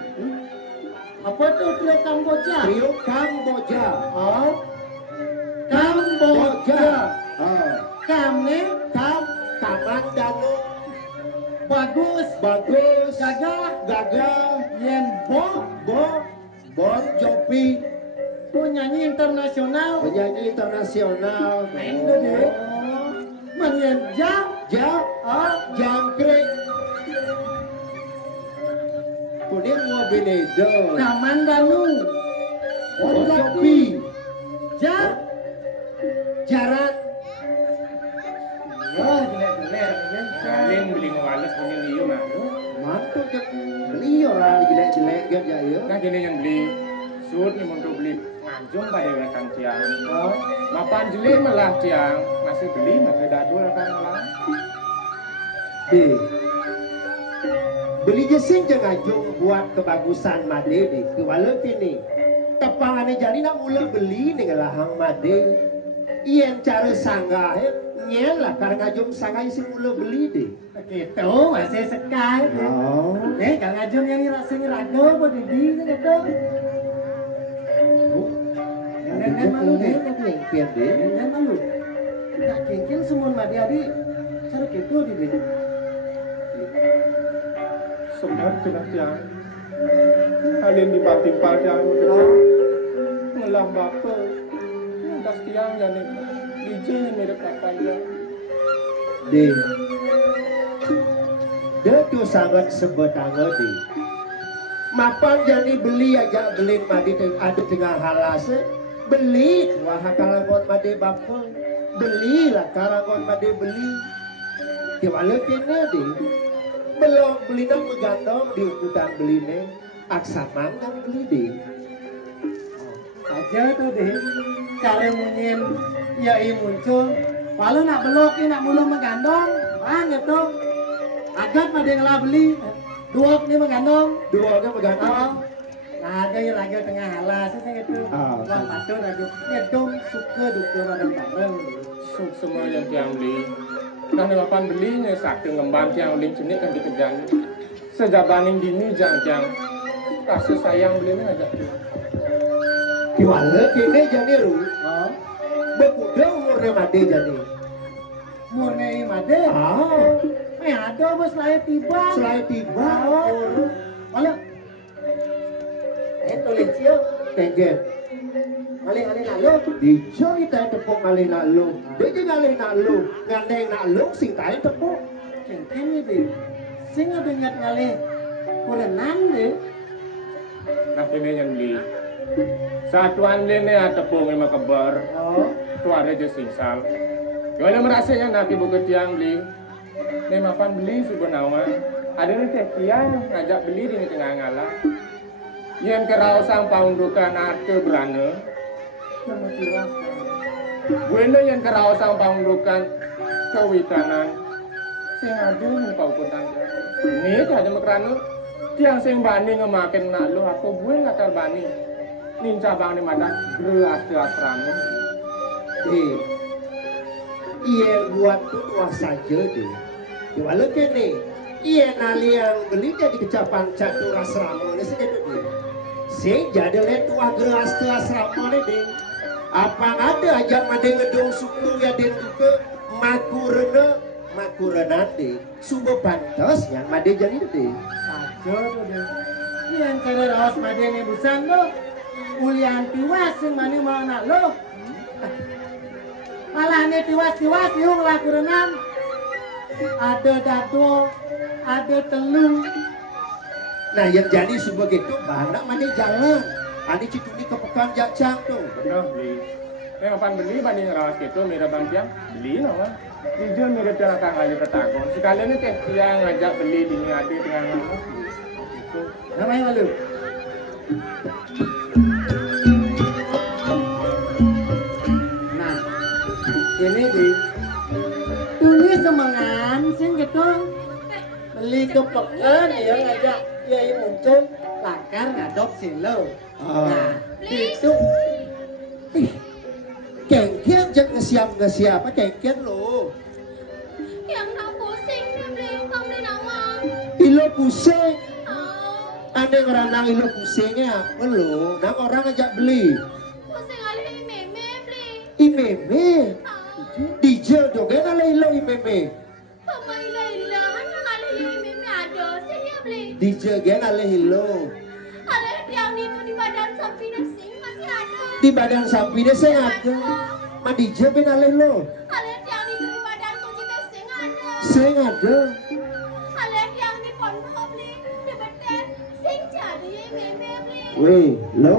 Apa tu trio Kamboja? Trio Kamboja. Kamboja. Kamne Kamang Danu bagus, bagus, gagah, gagah, yen Bon Jovi, penyanyi internasional. penyanyi internasional. Itu deh. Manyen jam, Jangkrik. Kemudian mau Benedo, Kamandanu, Bon Jovi, jam. Jaran. Oh, jelek-jelek. Kalian beli ngawales punya liu mah. Mantu ke beli orang jelek-jelek gak ya ya. Nah gini yang beli. Sud ni untuk beli ngajung pada rekan tiang. Mapan jeli malah tiang masih beli maka dadu rekan malah. Beli jesing jangan ngajung buat kebagusan made deh. Walau ini tepangannya jadi nak mula beli dengan lahang made. Iyan cara sanggah lah karena ngajung sanggah isi mula beli deh. Gitu, masih sekali. Kalau ngajun yang rasanya rago, berdiri gitu. Nenek malu deh, Lengkian deh. nenek malu. Tak kengkel semua madi adik, cara gitu di deh. Sempat kena tiang. Kalian dibatimpal tiang ngelam bapa. Das tiang jadi DJ mirip apa dia. Deh. Dia tuh sangat sebetulnya deh. Mapan jadi beli aja beli madi ada tengah halase beli wah kalangon madi bapel belilah kalangon madi beli kewala kene deh belum beli nang megandong di hutan beli neng aksaman kan beli deh Aja tuh deh, cara munyin ya muncul. Kalau nak belok ini nak mulu menggandong, gitu. Agak made ngelah beli, dua ni menggandong. dua kan megandong Nah ada yang lagi tengah halas gitu. Wah patut aduh, nyedom suka duka bareng bareng. Sud semua yang tiang beli. Nah papan belinya sakit ngembang tiang uling jenik kan dikejar. Sejabaning dini jang kasih sayang belinya aja. kewala kene jadi ru bekuda umurnya madi jadi Murni made, ada bos lain tiba. Selain tiba, Mana? Tulis siyo. teget. Alih-alih lalu. Dijo kita tepuk ngalih nalu. Dia ngalih nalu. Ngandeng nalu sing tayo tepuk. Cengken ya deh. Sing ada ingat ngalih. Kurenang deh. Nah ini yang beli. Satuan ini ada tepung yang kebar. Oh. Itu ada je singsal. Gimana merasa yang nanti buka tiang beli. Ini mapan beli sebenarnya. Ada nih teh tiang ngajak beli di tengah ngalah. Yang kerau sang paundukan ada berana. Buena yang kerau sang paundukan kewitanan. Sing ada nih paukutan. Ini ada makrana. Tiang sing bani ngemakin nak lu apa gue ngakar bani. Ninca bang ni madan beras asrama. Iya buat tua saja deh. Walau kene, iya nali yang beli jadi kecapan catur asrama ni segitu deh. Sing jadi le tua geras tu asrama ni deh. Apa ada ajak made ngedong suku ya den tuke makurena deh. Subuh pantas yang made jadi deh. Saja tuh deh. Yang kira raos madene busan lo. Ulian tiwas sing mani mau nak lo. Malah nih tiwas-tiwas yung laku renang. Ada dado, ada telur. Nah yang jadi subuh gitu banak made jalan. Ani cituni ke pekan jakcang tuh. Benar beli. Ini mapan beli banding rawas gitu mirip bang tiang beli nama. Dijun mirip tiang akan kali petakon. Sekalian ini teh tiang ngajak beli di hati tengah ngalah. Itu. Namanya malu. Nah, ini deh. Tulis semangan sing gitu. Beli ke pekan ya ngajak ya muncul lakar ngadop silo. Nah, itu Kengkian jangan ngesiap kengkian lo. Yang nak pusing ni beli, kau beli nawang. Ilo pusing. Oh, Ane ngeranang ilo pusingnya apa lo? Nang orang ngajak beli. pusing alih meme beli. Imeme. Oh, Dijel dogen ala ilo imeme. pama ilah-ilahan yang alih meme ada sih ya beli. Dijel gen ala ilo. Alih tiang itu di badan sapi sing masih ada. Di badan sapi deh saya ada. Ma dijel ben ala lo. Alih tiang itu di badan kunci sing ada. Saya ada. Alih tiang di pondok beli, di beten sing jadi ya meme beli. Weh, lo.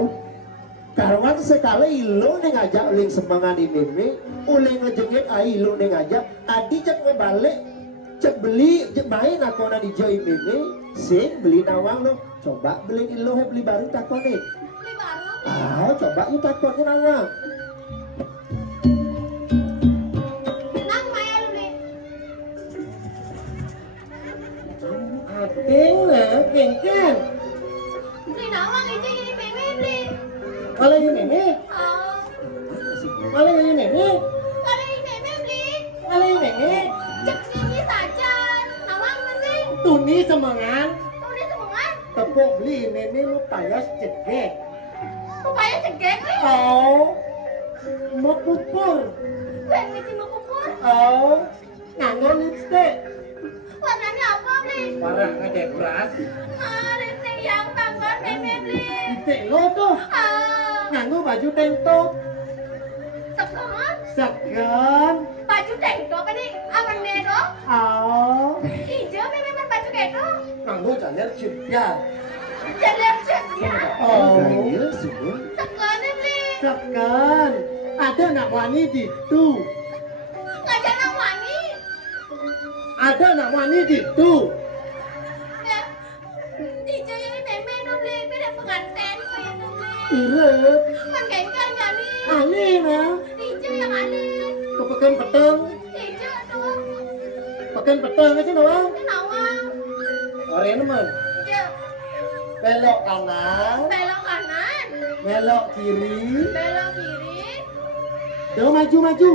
Karwan sekali ilo nih ngajak uling semangat imeme. Uling ngejengit ai ilo nih ngajak. Adi cek balik. Cek beli, cek main aku na dijel imeme. Sing beli nawang lo. Coba beli ilo beli baru takonin. Beli baru. Coba yuk takonin nawang. Nang maya beli. ating lah kengken. Beli nawang itu jadi meme beli. Kalau ini nih, Oh, kalau ini nih, kalau ini meme beli. kalau ini nih. Cek sini saja. Nawang masih. Tuni semangan. Udah semangat. Tepuk beli ini lu payas cekek. Rupanya cegek nih. Oh, mau pupur. Gue mesti mau kukur. Oh, nganggo lipstick. Warnanya apa beli? Warna ada beras. Lipstick yang tanggal meme beli. Lipstick lo tuh. Nganggo baju tank top. Sekarang Segan. baju tank top ini apa nih dong? Oh, Hijau meme baju kayak itu. nganggo jalir cipya. Jalan ya. Oh, Gaya semua. Sekarang beli. segan. Ada nak wani di tu. Ngajak nang wangi. Ada nak wani di tu. Hijau yang meme dong beli. Beda pengantin kok yang beli. Irep. Menggenggam jadi. Ali nah. Hijau yang aneh. Kepekan peteng. Hijau tuh. Pekan peteng sih doang. Nawang. Orang mah. Hijau. Belok kanan. Belok kanan. Belok kiri. Belok kiri. Dia maju-maju.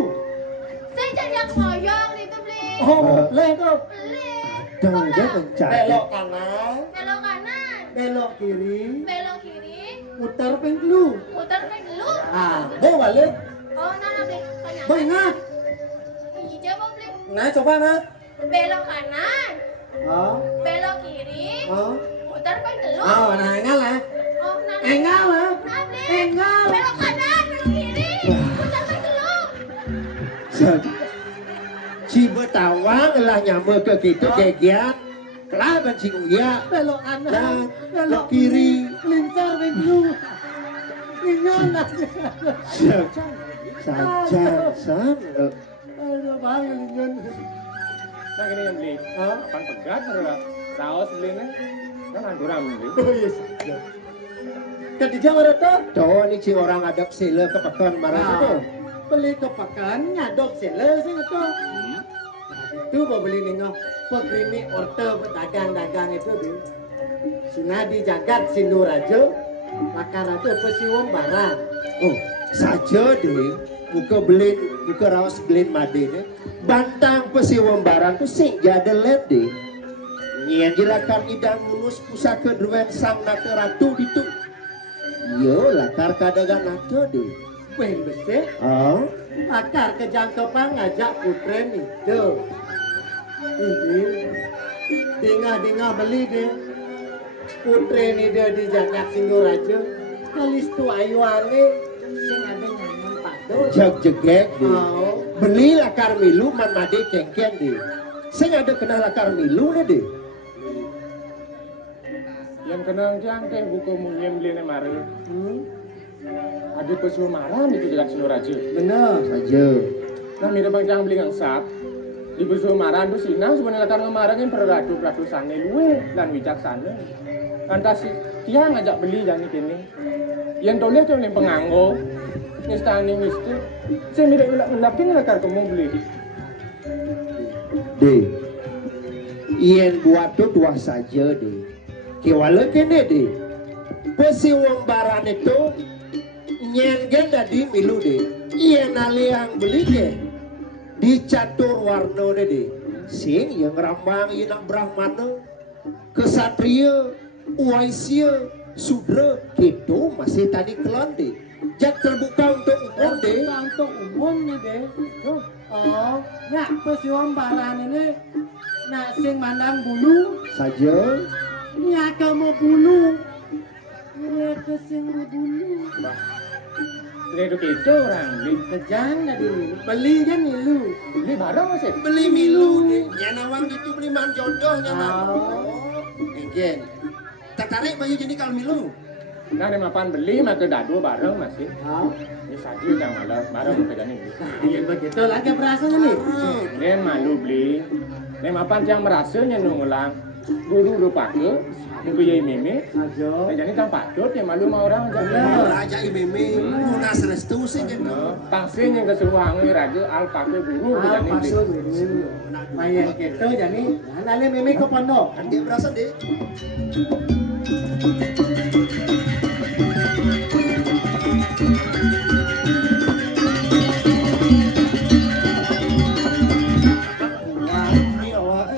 Saya jadi yang moyong itu beli. Oh, boleh tuh. Beli. Jangan mencari. Belok kanan. Belok kanan. Belok kiri. Belok kiri. Putar penglu. Putar ke dulu. Ah, deh balik. Oh, nana beli. Tanya. Boy nah. Hijau mau beli. Nah, coba nah. Belok kanan, Oh, belok kiri, oh. muter kan telur. Oh, nah enggak lah. Oh, nanti. Enggak lah. Nanti. Enggak. Belok kanan, belok kiri, muter kan telur. Ciba tawang lah nyampe ke gitu gegiat. Kelaban si uya. Belok kanan, Dan belok ke kiri. Lincar minggu. Lingon Saja san. Aduh, bang, lingon. Nah ini yang beli. Apaan pegat ada raos belinya. Kan anduram beli. Oh iya saja. Kan di Jawa tuh. Tuh ini si orang adap sila ke pekan marah Nah, itu. beli ke pekan nyadok sele sih itu. Itu mau beli nih ngok. Pegrini order pedagang-dagang itu di. Sinadi jagat Sindurajo. Lakar itu pesiwom barang. Oh, saja deh. Buka belin, buka raos belin madene. Bantang pesiwam barang tu sing jadi led deh. Nyen dilakar idang mulus pusaka druen sang naka ratu ditu. Yo, lakar kadagang naka deh. Wen besi. Oh, Lakar kejangkepan ngajak putren itu. Ini. Dingah beli deh. Putren ini dia di jagat Sindurajo. Kalis tu ayuane. Sing ada nyanyi padut. jag jegek deh. Oh. Beli lakar milu man made kengken deh. Sing ada kenal lakar milu nih deh. Yang kenang jangke buku munyem beli mare. Ada pesu marah di jagat Sindurajo. Bener. Saja. Nah mirip bang jang beli ngangsap. Di pesu marah itu sina sebenarnya kan ngemarangin peradu sana luwe dan wicaksana. Lantas dia ngajak beli jangan kini. Yang toleh tu yang penganggo. Nistani mistu. Saya mirip mendapin lakar kamu beli. Deh. Ien buat tu dua saja deh. Kiwala kene deh. Pesiwang baran itu nyen gen di milu deh. Ien aliang beli ke. Dicatur warna deh. Sing yang rambang yang brahmana. Kesatria, Waisya, Sudra, gitu masih tadi kelon deh. Jak terbuka untuk umum deh. Untuk umum nih deh. Oh, nah pesiwam baran ini nak sing mandang bulu, Saja. nya kamu bulu. Nya ke sing bulu. Itu gitu orang beli. Kejang tadi beli kan lu. Beli barang masih. Beli milu deh. Nyanawang gitu beli man jodoh nyanawang. Oh. Enggen. Tertarik bayu jadi kalau milu. Nah ada mapan beli maka dadu bareng masih. Oh. Ini saja yang malah bareng kerjanya beli. Iya begitu lagi berasa nih. Ini malu beli. Ini mapan yang merasa nyenung ulang. Guru rupa ke. Mungkin yai meme. Ajo. Jadi tak patut yang malu sama orang aja. Raja imeme. Munas restu sih gitu. Tangsin yang kesuwangi raja alpa ke guru Ah, kerjanya beli. pasal dulu. Main gitu jadi nanti mimi ke pondok. Nanti berasa deh. Ini awak.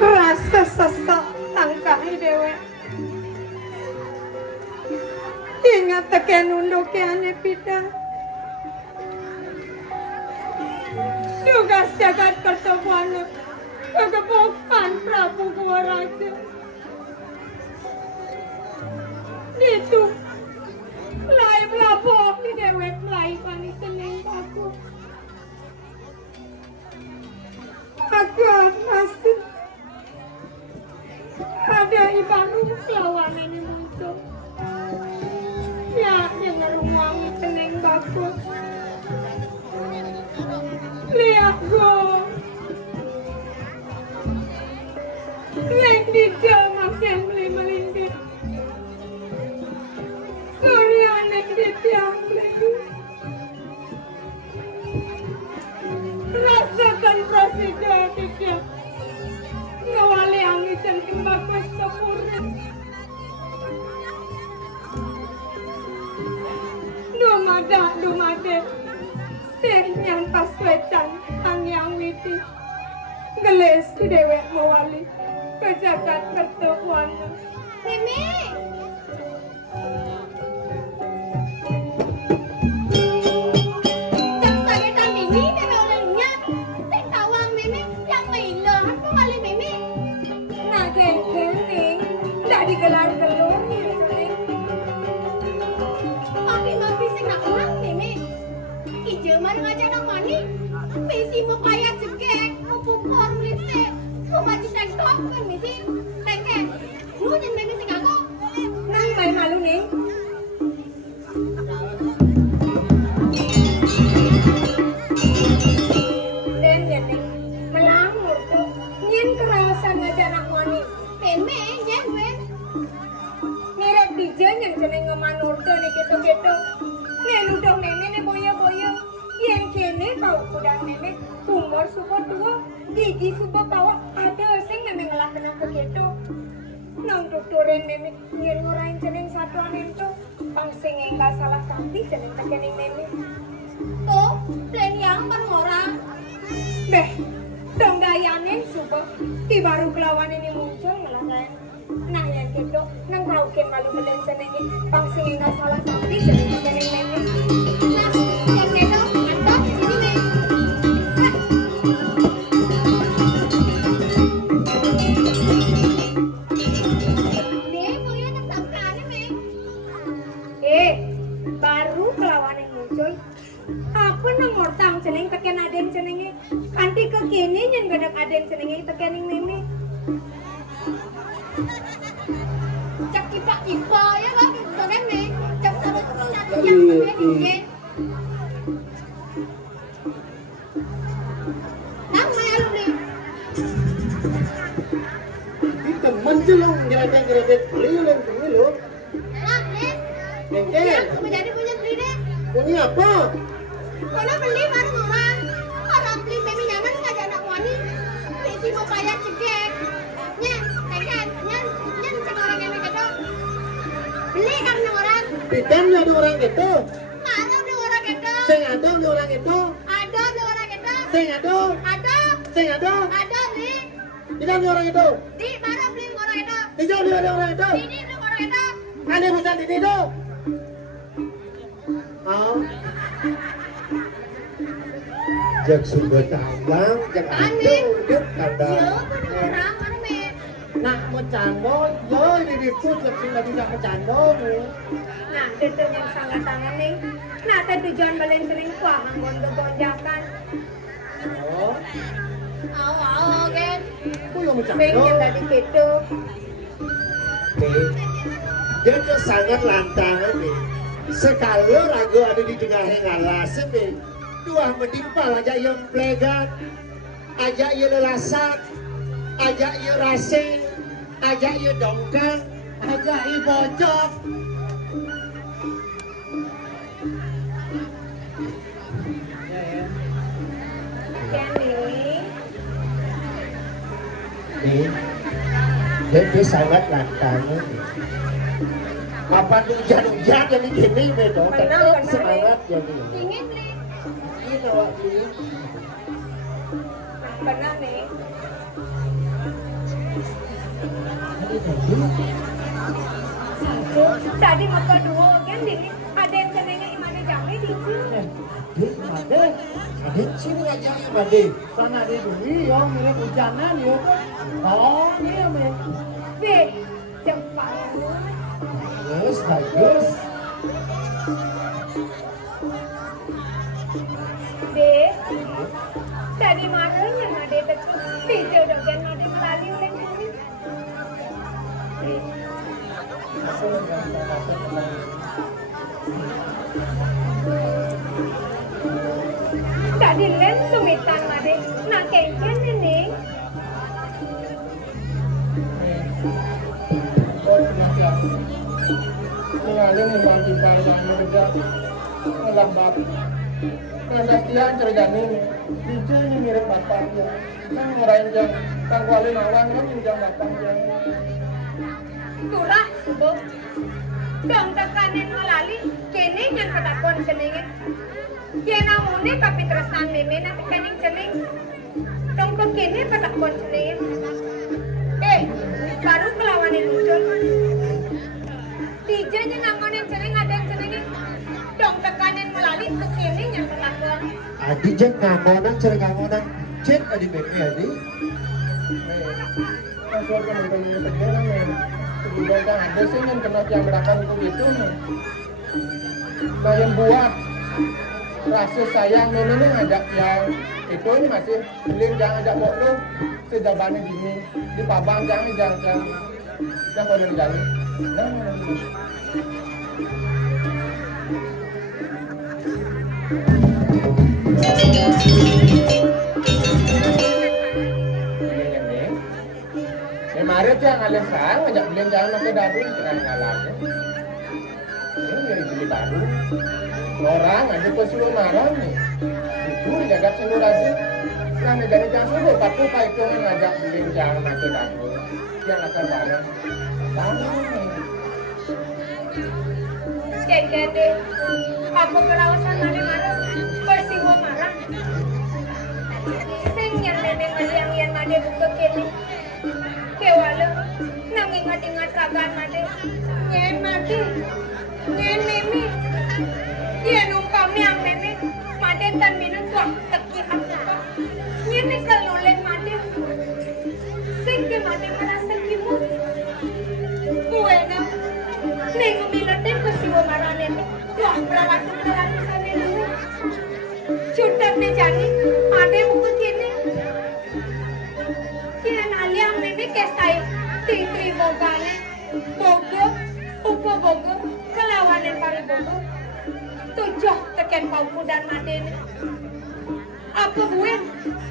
Rasa sesek tangkai dewe. Ingat teken unduk ane pita. Tugas jagat pertemuan kegepokan Prabu Kawaraja. Itu mulai melapor di dewek mulai panik seneng aku. Agak masih ada ibaru lawan ini muncul. Ya, dengan rumah seneng bagus. aku. Lek di makan melingkit. Surya nek di tiang lagi. Rasakan prasida dia. Ngawali angin dan kembang pesta purin. Dumade. Sernyan paswecan sang yang witi. Geles di dewek mawali. Kejagat pertemuan. Mimi. Jam sagetan Mimi deme orangnya. Sing tawang Mimi yang mailah apa kali Mimi. Nah kening. Ndak digelar-gelur. Tapi sing nak orang Mimi. Ijo mari ngajak nang mani. Misi mau kaya cekek, mau pupor meliste. Mau maju TikTok kan misi. Tengkek. Lu jen Mimi sing aku. Nang mai malu ning. Den ning melangur tuh. Nyen kerasan ngajak nak mani. Mimi jen wen. Nirek dijen yang jeneng ngemanur tuh nih gitu-gitu. Nih ludah Mimi nih boyo-boyo. Yang kene bau kuda Mimi. Umur supo tua. Gigi supo bawah. Ada sing Mimi ngelah kena begitu. Nang tuturin Mimi. Nyen ngurain jeneng satuan itu. Bang sing enggak salah kanti jeneng tekening Mimi. Tuh, plan yang ban orang. Beh, dong gayanin supo. Di baru kelawan ini muncul ngelakan. Nah yang gitu. Nang raukin malu belen jeneng. Bang sing enggak salah kanti jeneng tekening Mimi. Nah, yang itu mantap ini nih. Nih, mau ya tak sangkaan nih. Baru kelawan yang muncul. Apa nomor tang jeneng teken aden jenenge. Kanti kekini yang gadak aden jenenge tekening Mimi. Cak kipa ya kan keren nih. Cak sarut satu yang sampai dia. Nang malu nih. Itu menjelung geredek beli yang pemilu. Nah, nih. Nengke, Yang menjadi punya beli deh. punya apa? Kalau beli baru orang. Orang beli Mimi nyaman ngajak anak wani. Misi mau kaya cegek. Nya, tekan, nya cek orang yang gitu. Beli kan orang. Pidan ada orang gitu. Mana ada orang gitu. Sing ada orang itu. Ada orang gitu. Sing ada. Ada. Sing ada. Ada beli. Pidan orang itu. Di mana beli orang itu. Dijauh ada orang itu. Ini beli orang itu. Ada pesan di situ. Oh. Jak sumber tawang, jak Aneh. aduk kada. Ya, ada orang mana nih. Nak mencando, yo ini diput jak sumber tidak mencando. Nah, itu yang sangat tangan nih. Nah, tadi tujuan balen sering kuah nggondo gonjakan. Oh, Kan. aku yang Sing mencando. yang tadi gitu. Dia tuh sangat lantangan nih. Sekali ragu ada di tengah ngalas nih. Dua menimpal aja yang plegat, aja yang lelasak, aja yang rasing, aja yang dongkang, aja yang bocok. Kenny. Nih, dia sangat lantangan nih. Apa hujan-hujan jadi gini bedo, tetap semangat jadi. Dingin nih. Ini awak ini. Benar nih. Tadi makan dua kan ini ada yang jenenge imane jamai di sini. Ada sini aja yang ada. Sana ada duri, yo mirip hujanan yo. Oh, iya men. Be, cepat. Bagus, bagus. Be, tadi mana yang ada dekat? Video dengan ada melalui oleh ini. Tadi len sumitan lambat. Nanda tiang cerjani, DJ ini mirip bapaknya. Kan ngerain jang, kang kuali nawang kan jang bapaknya. Turah, subuh. Dong tekanin melali, kini yang ketakon senengin. Ya namune tapi tresnan meme nanti kening cening. Dong kini ketakon senengin. Baru kelawanin muncul. Tijanya nangonin cening ada yang cenengin. Dong tekanin melali, kini yang ketakon. Adi jen ngamonan cereng ngamonan. Cek adi meme adi. Masuk ke nonton tegeran ya. Sudah kan ada sih yang kena yang belakang itu gitu. Nah yang buat rasa sayang ini ngajak yang itu ini masih beli jangan ajak bodoh sejabannya gini di pabang jangan kalau dari jalan. Kemarin yang kalian sayang ngajak beli jangan sampai dadu kena ngalangnya. Ini dari beli baru. Orang ada pesuruh marah nih. Itu jaga seluruh lagi. Nah negara jangan suruh. Paku pak itu ngajak beli jangan sampai dadu. Yang akan bareng. Sama nih. Cek apa kerawasan mari marah? Persiwa marah. Sing yang nenek yang made buka kini. Kewala, nang ingat-ingat ragan made. Nyen made. Nyen meme. Dia numpami ang meme. Made tan minun tuang teki apa. Nyen ni kalulen made. Sing ke made merasa kimu. Buena. Nengu milatin ko siwa marane. Tuang peralatu sana dulu. Cutar ne jani. Made buka kini. Kian aliang meme kesai titri bogane bogo upo bogo kelawanan pari bogo tujuh teken pauku dan maden apa buen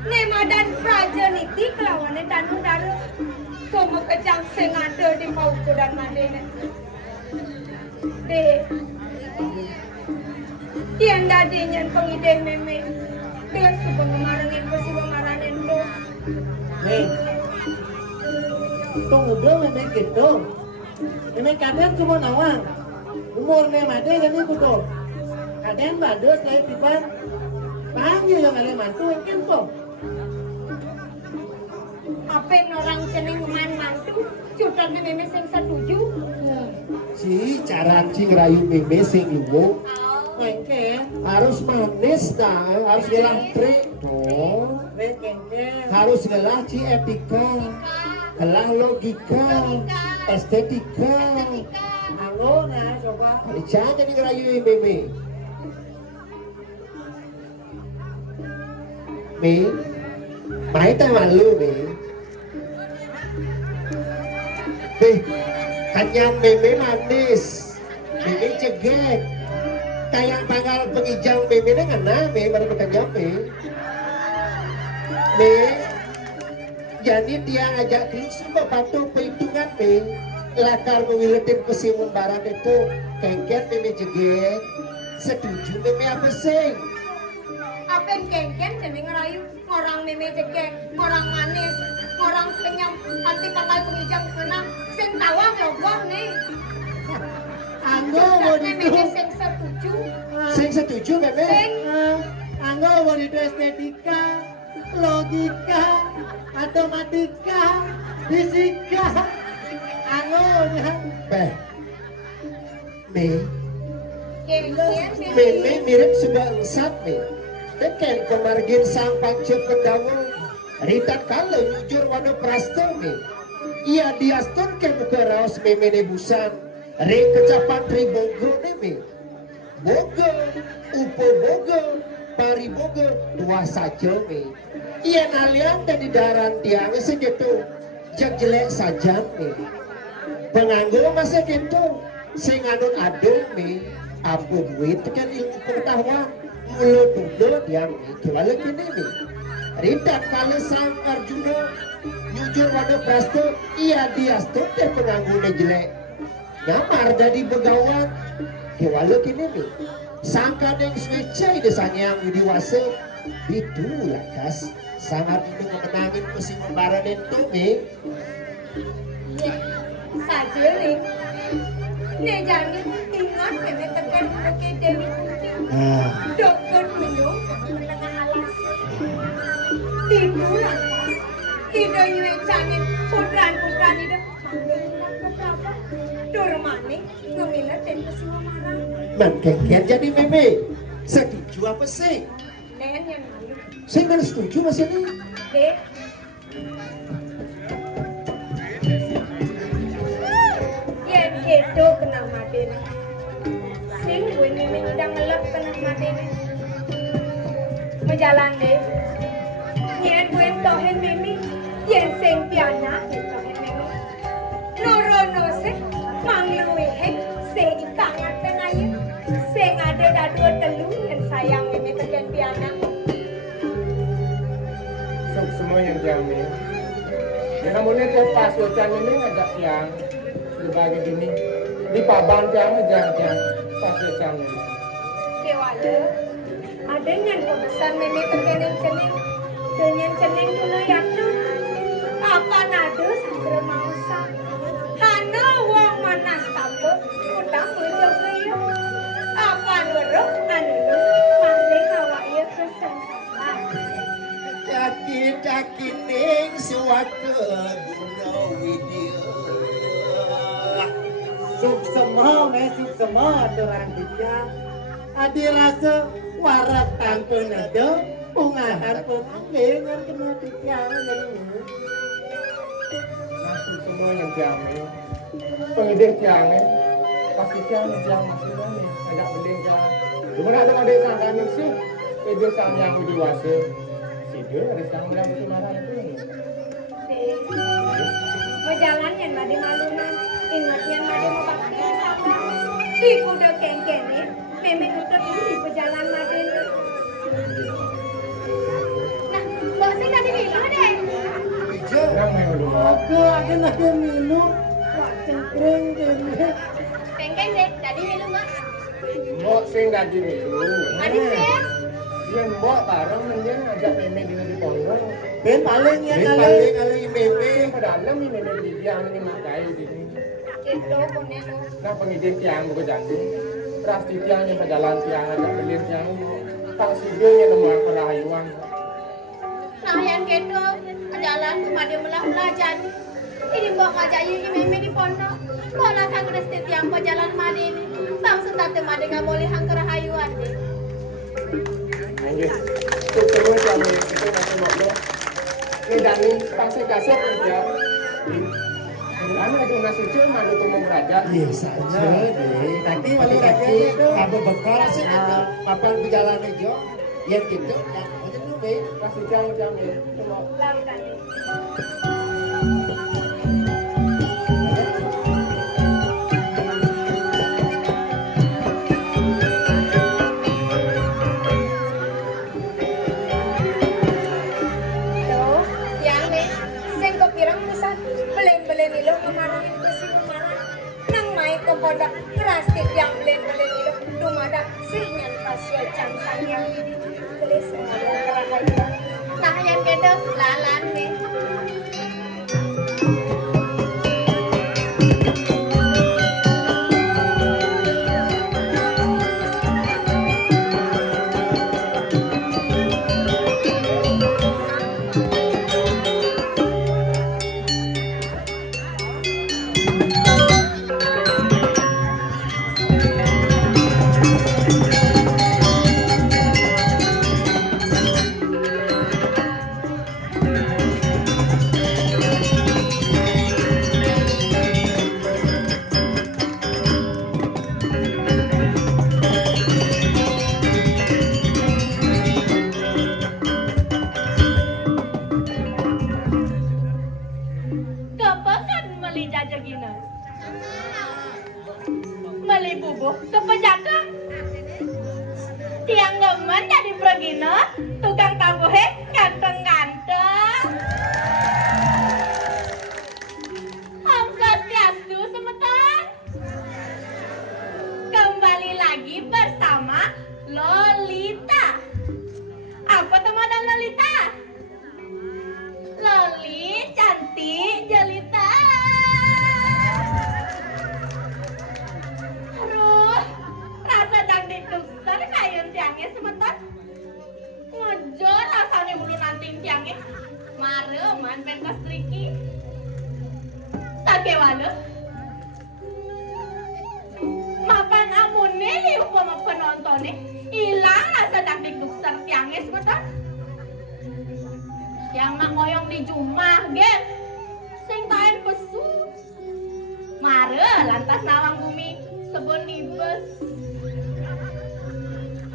nemadan prajaniti kelawanan tanu daru komo kejang sengade di pauku dan maden de kian dadinya pengide meme terus kepengemarangin kesiwamaranen do. Nih, tunggu dong memang gitu. Memang kadang cuma nawang. Umurnya made jadi kudo. Kadang bados lagi tiba. Panggil yang kalian mantu mungkin tuh. Apa orang ceneng mantu, cutannya meme sing setuju. Si cara cing rayu meme sing ibu. Mungkin harus manis dah, harus gelang trik dong. Harus gelah ci etika, gelah logika, estetika. Halo, nah coba. Jangan jadi ngerayu meme. Me, main tak malu me. Hanya meme manis, meme cegek. Kayak tanggal pengijang meme ini ngena me baru bekerja me. Jadi dia ngajak semua batu perhitungan me. Lakar mengiletin kesimun barat itu kengket meme jegek. Setuju meme apa sih? Apa yang kengken jadi ngerayu orang meme jegek, orang manis, orang kenyam, anti tanggal pengijang kena, sing tawa nyogoh nih. Anggo mau meme sing setuju. Sing setuju meme? Anggo mau itu estetika, logika, matematika, fisika. Anggo ya. Meme mirip sebuah engsat me. Teken pemargin sang pancet pendawang. Ritan kalau jujur wano prasto me. Ia diaston ke buka raos meme nebusan. Re kecapan tri bogo neme. Bogo, upo bogo, pari bogo, dua saja me. Ia nalian dan di daran tiang segitu. Jak jelek saja me. Penganggur masa gitu. Sing anut adung me. Apa duit kan ilmu pengetahuan. Mulu dudo dia me. Kewala kini me. Ritan kalau sang Arjuna. Jujur wano prasto. Ia diaston dan penganggur jelek. Nyamar jadi begawan kewala kini nih sangka deng swecai desanya yang diwase itu lakas sangat itu menangin mesin membara dan tome Saja nih. Nih jangan ingat meme tekan oke Dewi Putih. Dokter minum menengah alas. Tidur lantas. Tidak nyuek canin putran itu. Manggil berapa? Dormane ngemilat dan kesimua marah. mengkengker jadi meme setuju apa sih? Nen yang malu. Saya nggak setuju mas ini. Dek. Yen itu kena maden. Sing gue meme udah ngelap kena maden. Menjalan deh. Yen gue tohen meme. Yen sing piana tohen meme. Norono se mangluwe hek se ikangan tengahnya. Sing ada dadu telu yang sayang meme tekan piana. Sok semua yang jamin. Ya namunnya tiap pas wacan ini ngajak yang sebagai gini di paban yang ngajak pas wacan ini. Dewala, ada yang pemesan meme terkeneng ceneng, dengan ceneng dulu ya tuh. Apa nado sastra mausa, hana wong manas tapo, utang menjaga ya. Apa nuruk anu mare kawaya kesensaran. Daki ning suwake guna widya. Suk semua mesuk semua terang dia. Adi rasa warak tangkul nado ungahan pengen kena tiang jadi Masuk semua yang jamin. Pengideh tiangnya pasti tiang yang masih nih ada beling tiang. Gimana ada adik sangkanya sih? Ide sang yang dewasa. Sidur ada sang yang mesti marah itu. Berjalan yang madi malunan, ingatnya madi mau bakti sabar. Di kuda kengkene, meme udah di perjalanan madi. Nah, kok sih tadi bilang deh? Yang main dulu. aku akan ada minum wah cengkring kene. Kengken deh, tadi minum mah. Mbok sing dadi itu. Tadi sih. Dia mbok bareng menyen ngajak meme di pondok. Ben paling ya Ini kali paling kali meme. Yang pada dalam ini meme di tiang ini makai di sini. Itu punya lo. Nah pengideh tiang buku jantung. Teras di tiang yang berjalan tiang agak belir tiang. Tang sido yang nemu perayuan. Nah yang gitu, jalan kemana melah jadi. Ini bawa ngajak ini meme di pondok. Bola kang udah setiap jalan madi ini. Bang setate madi nggak boleh hangker hayuan deh. Anjir. Itu semua jalan itu masih ngobrol. Ini Dani pasti kasih kerja. Anu aja nasi cil malu tuh meraja. Iya saja deh. Tapi wali raja Tapi itu. apa bekal sih itu? Papan berjalan aja. Yang gitu. Yang macam tu be. Kasih jam ya. Cuma Lalu tadi. Tuh, yang nih, sing kepirang bisa belen-belen iluh kemarin itu si kemarin. Nang main ke pondok kerastik yang belen-belen iluh dumadak sihnya pasio cang sayang. Beli semua yang nah yang gitu lalan nih. man pentas Riki. Sagewala. Mapan amune li upama penontonnya hilang rasa dakdikduk sertiangnya sebentar. Yang mak ngoyong di jumah, gen. Sing tain pesu. Mare lantas nawang bumi sebon ibes.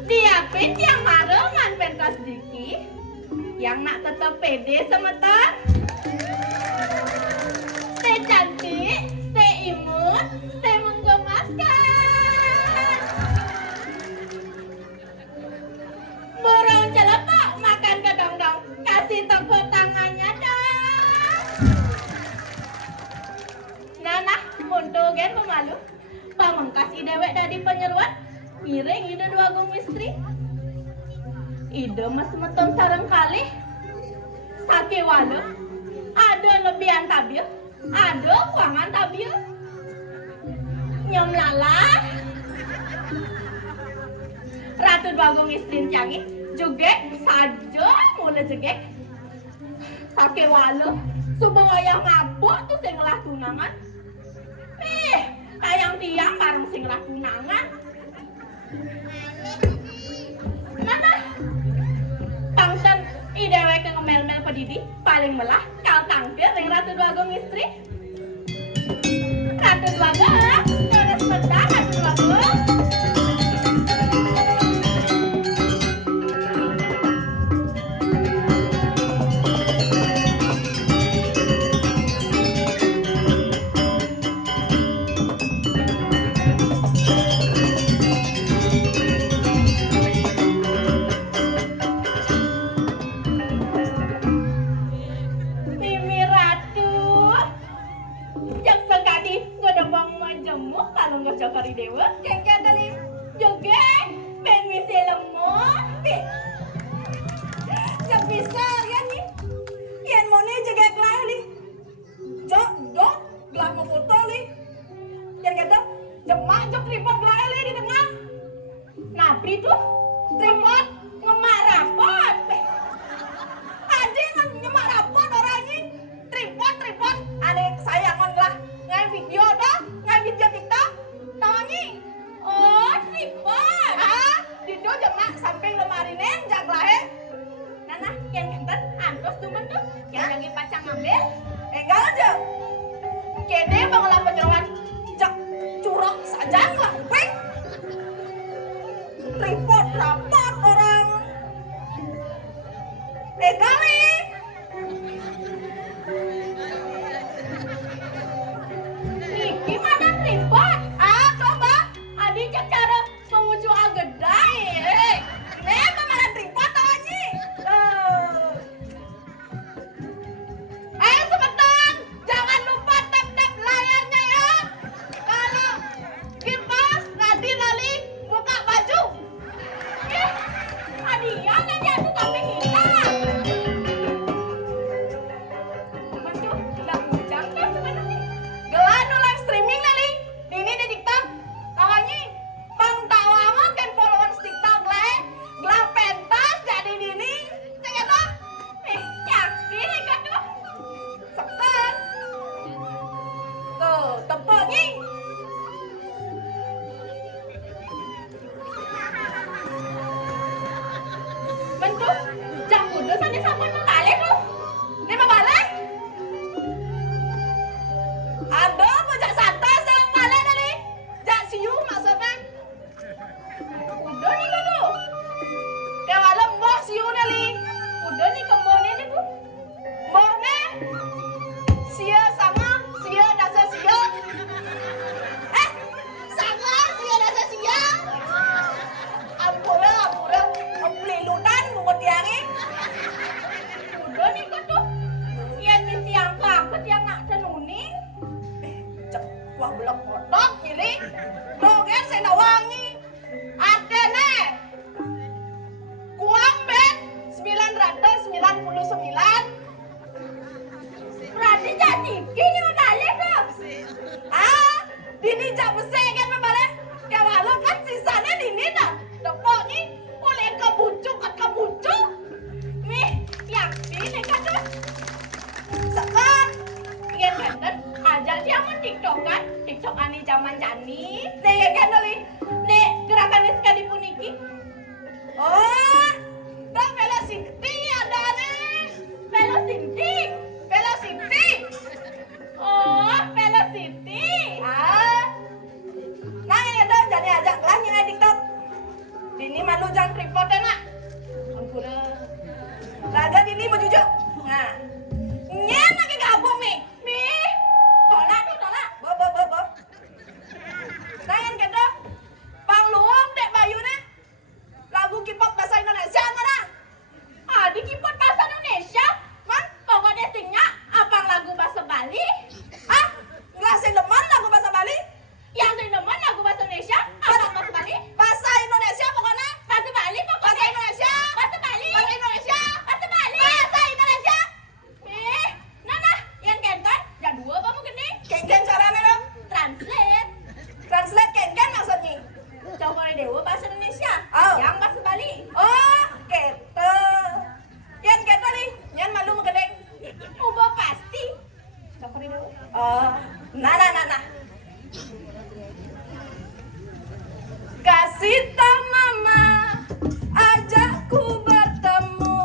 Diapin yang mare man pentas diki. Yang nak tetap pede semetar. Stay cantik, stay imut, stay menggemaskan. Borong celepok makan kedong-dong, kasih tepuk tangannya dong. Nah, muntul gen pemalu. Pamang kasih dewek dari penyeruan, miring ide dua gong istri. Ide mas meton sarang kali. Sake wale, ada lebihan tabir, ada kuangan tabir. Nyom lala. Ratu bagong istri canggih, jugek saja mulai jegek. Sake wale, subuh wayang ngabuk tuh sing ngelah tunangan. Tayang tiang bareng sing ngelah tunangan. Nana, pangsen idewe ke ngemel-mel pedidi paling melah kal tangkir ring Ratu Dwagong istri. Ratu Dwagong, terus sebentar Ratu Dwagong. Jokari dewa, kengken tali, joget, main misi lemot, yang bisa ya nih, yang mau nih joget lah nih, jok, gelah mau foto nih, yang kata, jemak jok tripod gelah nih di tengah, nabi tuh, tripod ngemak rapot, aja ngemak rapot orangnya, tripod, aneh kesayangan gelah, ngai video dah, ngai video TikTok. Tawangi. Oh, tripod. Dido jemak samping lemari neng jaglahe. Nana, yang ngenten antos tumen tuh. Yang lagi pacang ngambil. Enggak aja. Kene bangelah penyeruan. Jak curok saja ngelah kuping. Tripod rapot orang. Kali. Nih, gimana tripod? Cek cara mengucu agedai. Nema mana tripod tawanyi. Sebentar, jangan lupa tap-tap layarnya ya. Kalau kipas nanti lali buka baju. Adia nanya tuh tapi hilang. Betul, udah hujan kan sebenarnya. Gelan live streaming lali. Ini di TikTok. Tawanyi. Bang tawangan kan followers TikTok lah, gelah pentas jadi dini, cek apa? Yakin kan tuh, sekan, tuh tepungnya, bentuk jam udah sana sampai tuh tali tuh, ini mau balik? Ada pojok santai sama balik tadi, jak siu maksudnya. Udah nih kan tuh. Kayak malam mbak siu nih. Udah nih kembangnya nih tuh. Mbaknya. Sia sama, sia dasa sia. Sama, sia dasa sia. Ampura. Pelilutan bungut diangin. Udah nih kan tuh. Yang misi yang kakut yang nak tenunin. Cek, wah belum kodok ini. Tuh kan saya nawangi. Ada nih kuang ben 999 berarti jadi kini udah lihat dini jak besar kan membalik ya walau kan sisanya dini dah tepok nih oleh kebucuk nih yakin nih kan tuh Jaman TikTok kan? TikTok ane zaman jani. Nek kan oli. Nek gerakan sekali puniki. Oh, dan velocity ada nih. Velocity. Velocity. Oh, velocity. Nah ini ada jadi ajak lah yang TikTok. Dini malu jangan report nak. Ampura. Raga dini mau jujur. Nah. Nyen lagi gabung mi. Tolak tu tolak. Bo. Nah yang kata Bang Luang dek Bayu ni. Lagu K-pop bahasa Indonesia mana? Di K-pop bahasa Indonesia? Man, pokoknya singnya abang lagu bahasa Bali. Nggak sing demen lagu bahasa Bali? Yang sing demen lagu bahasa Indonesia? Abang bahasa Bali? Bahasa Indonesia pokoknya? Bahasa Bali pokoknya? Bahasa Indonesia? Bahasa Bali? Bahasa Indonesia? Bahasa Bali? Bahasa Indonesia? Nah, yang kenkan? Ya dua apa mungkin nih? Kenkan caranya dong? Translate. Translate kenkan maksudnya? Coba dewa bahasa Indonesia. Yang bahasa Bali. Oh, gitu. Yang gitu nih, yang malu menggedeng. Ubah pasti. Coba dewa. Nah. Kasih tau mama, ajakku bertemu,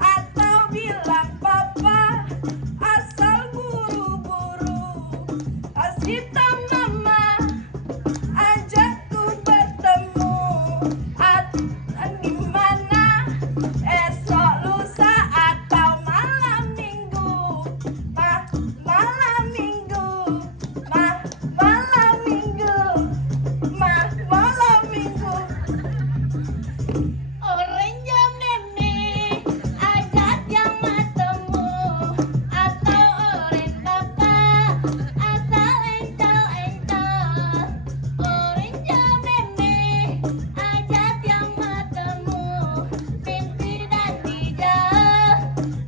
atau bilang papa, asal buru-buru. Kasih tau mama, ajakku bertemu, di mana esok lusa atau malam minggu, malam minggu, malam minggu, malam minggu. Orang jam nene ajak yang matemu, atau orang papa asal encol-encol. Orang jam nene ajak yang matemu, pinti dan dijauh,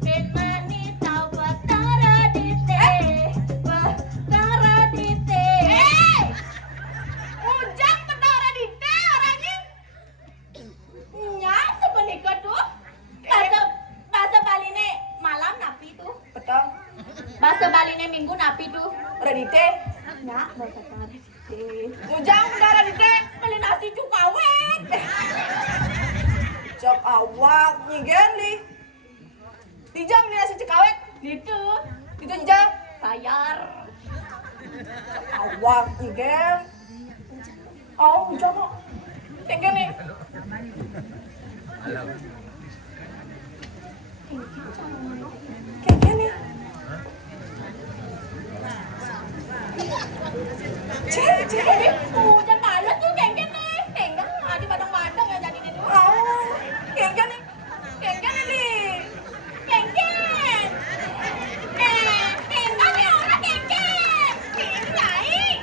pin manis tau betara di teh, betara di teh. Ujang betara di teh orangnya. Nya sebenika tuh. Bahasa Bali ne malam napi tuh. Betul. Bahasa Bali ne minggu napi tuh. Udah di teh. Nya bahasa betara di teh. Ujang betara di teh. Beli nasi cuk awet. Cok awak nyigen nih. Dijam beli nasi cuk awet. Gitu. Itu jam. Sayar. Cok awak nyigen. Ujang kok. Tinggal nih. Kayak gini. Cek. Udah balas tuh kayak gini. Tinggal di badang-badang ya jadi ini. Kayak gini. Kayak gini nih. Kayak tinggal nih orang kayak naik.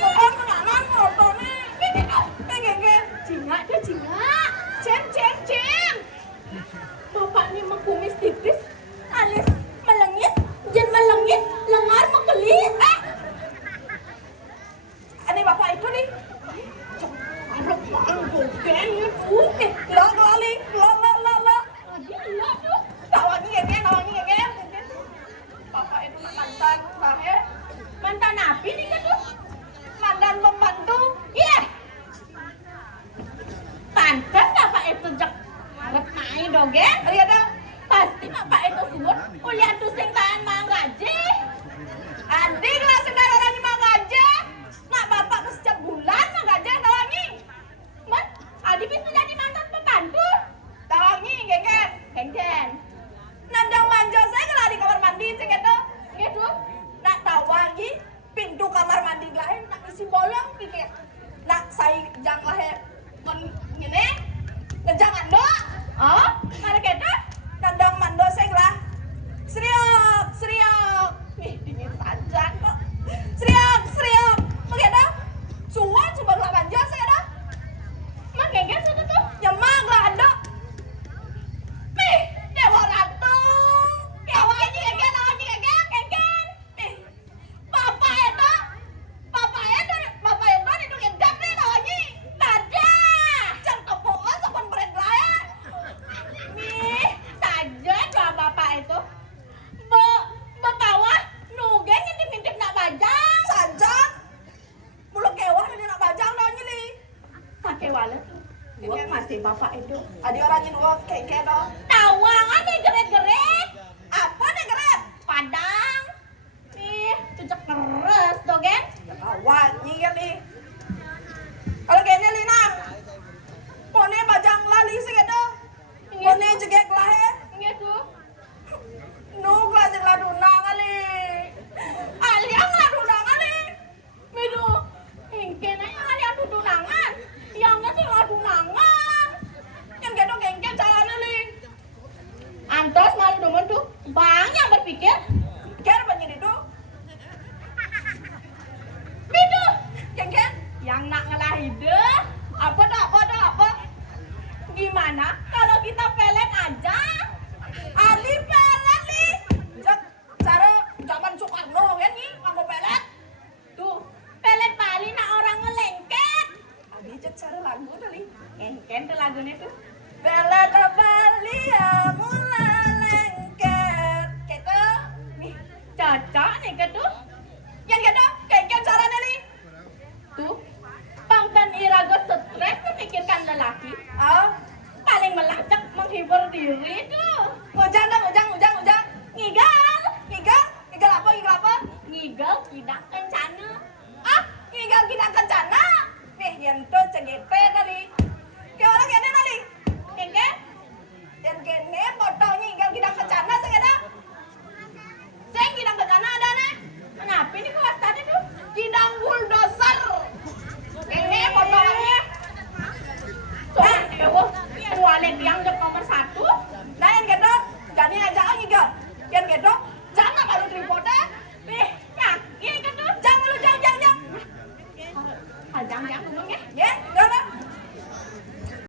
Penganan motornya. Kayak Cina tuh Cina. Cem. Bapak nih mengkumis tipis, alis melengis, jen melengis, lengar menggelis. Ini bapak itu nih. Arep anggogen itu. Lali. Lagi lo tuh. Tawangi ngegen. Bapak itu mantan bahe. Mantan api nih kan tuh. Mantan pembantu. Iya. Pantas bapak itu jak arep main dogen. Ada pasti bapak itu suwun kuliah tuh sing tahan manggaji. Adik lah sedar orang mang gaji. Nak bapak ke setiap bulan manggaji tawangi. Man, adik bisa jadi mantan pembantu. Tawangi genggen. Nandang manja saya kalau di kamar mandi cek gitu. Nak tawangi pintu kamar mandi lain nak isi bolong pikir. Nak saya jang lahir kon ngene ngejang ando. Mari kita nandang mando saya lah. Seriok. Nih dingin saja kok. Seriok. Begitu. Suwan coba gelap manja saya dah. Mang genggen sudah tuh. Nyemang lah ando. Nih dewa ratu. Genggen. Nih bapak itu itu ngedap nih tawangi. Nada. Jangan kepoan sama brand lain. Nih Pantas malu demen tuh banyak berpikir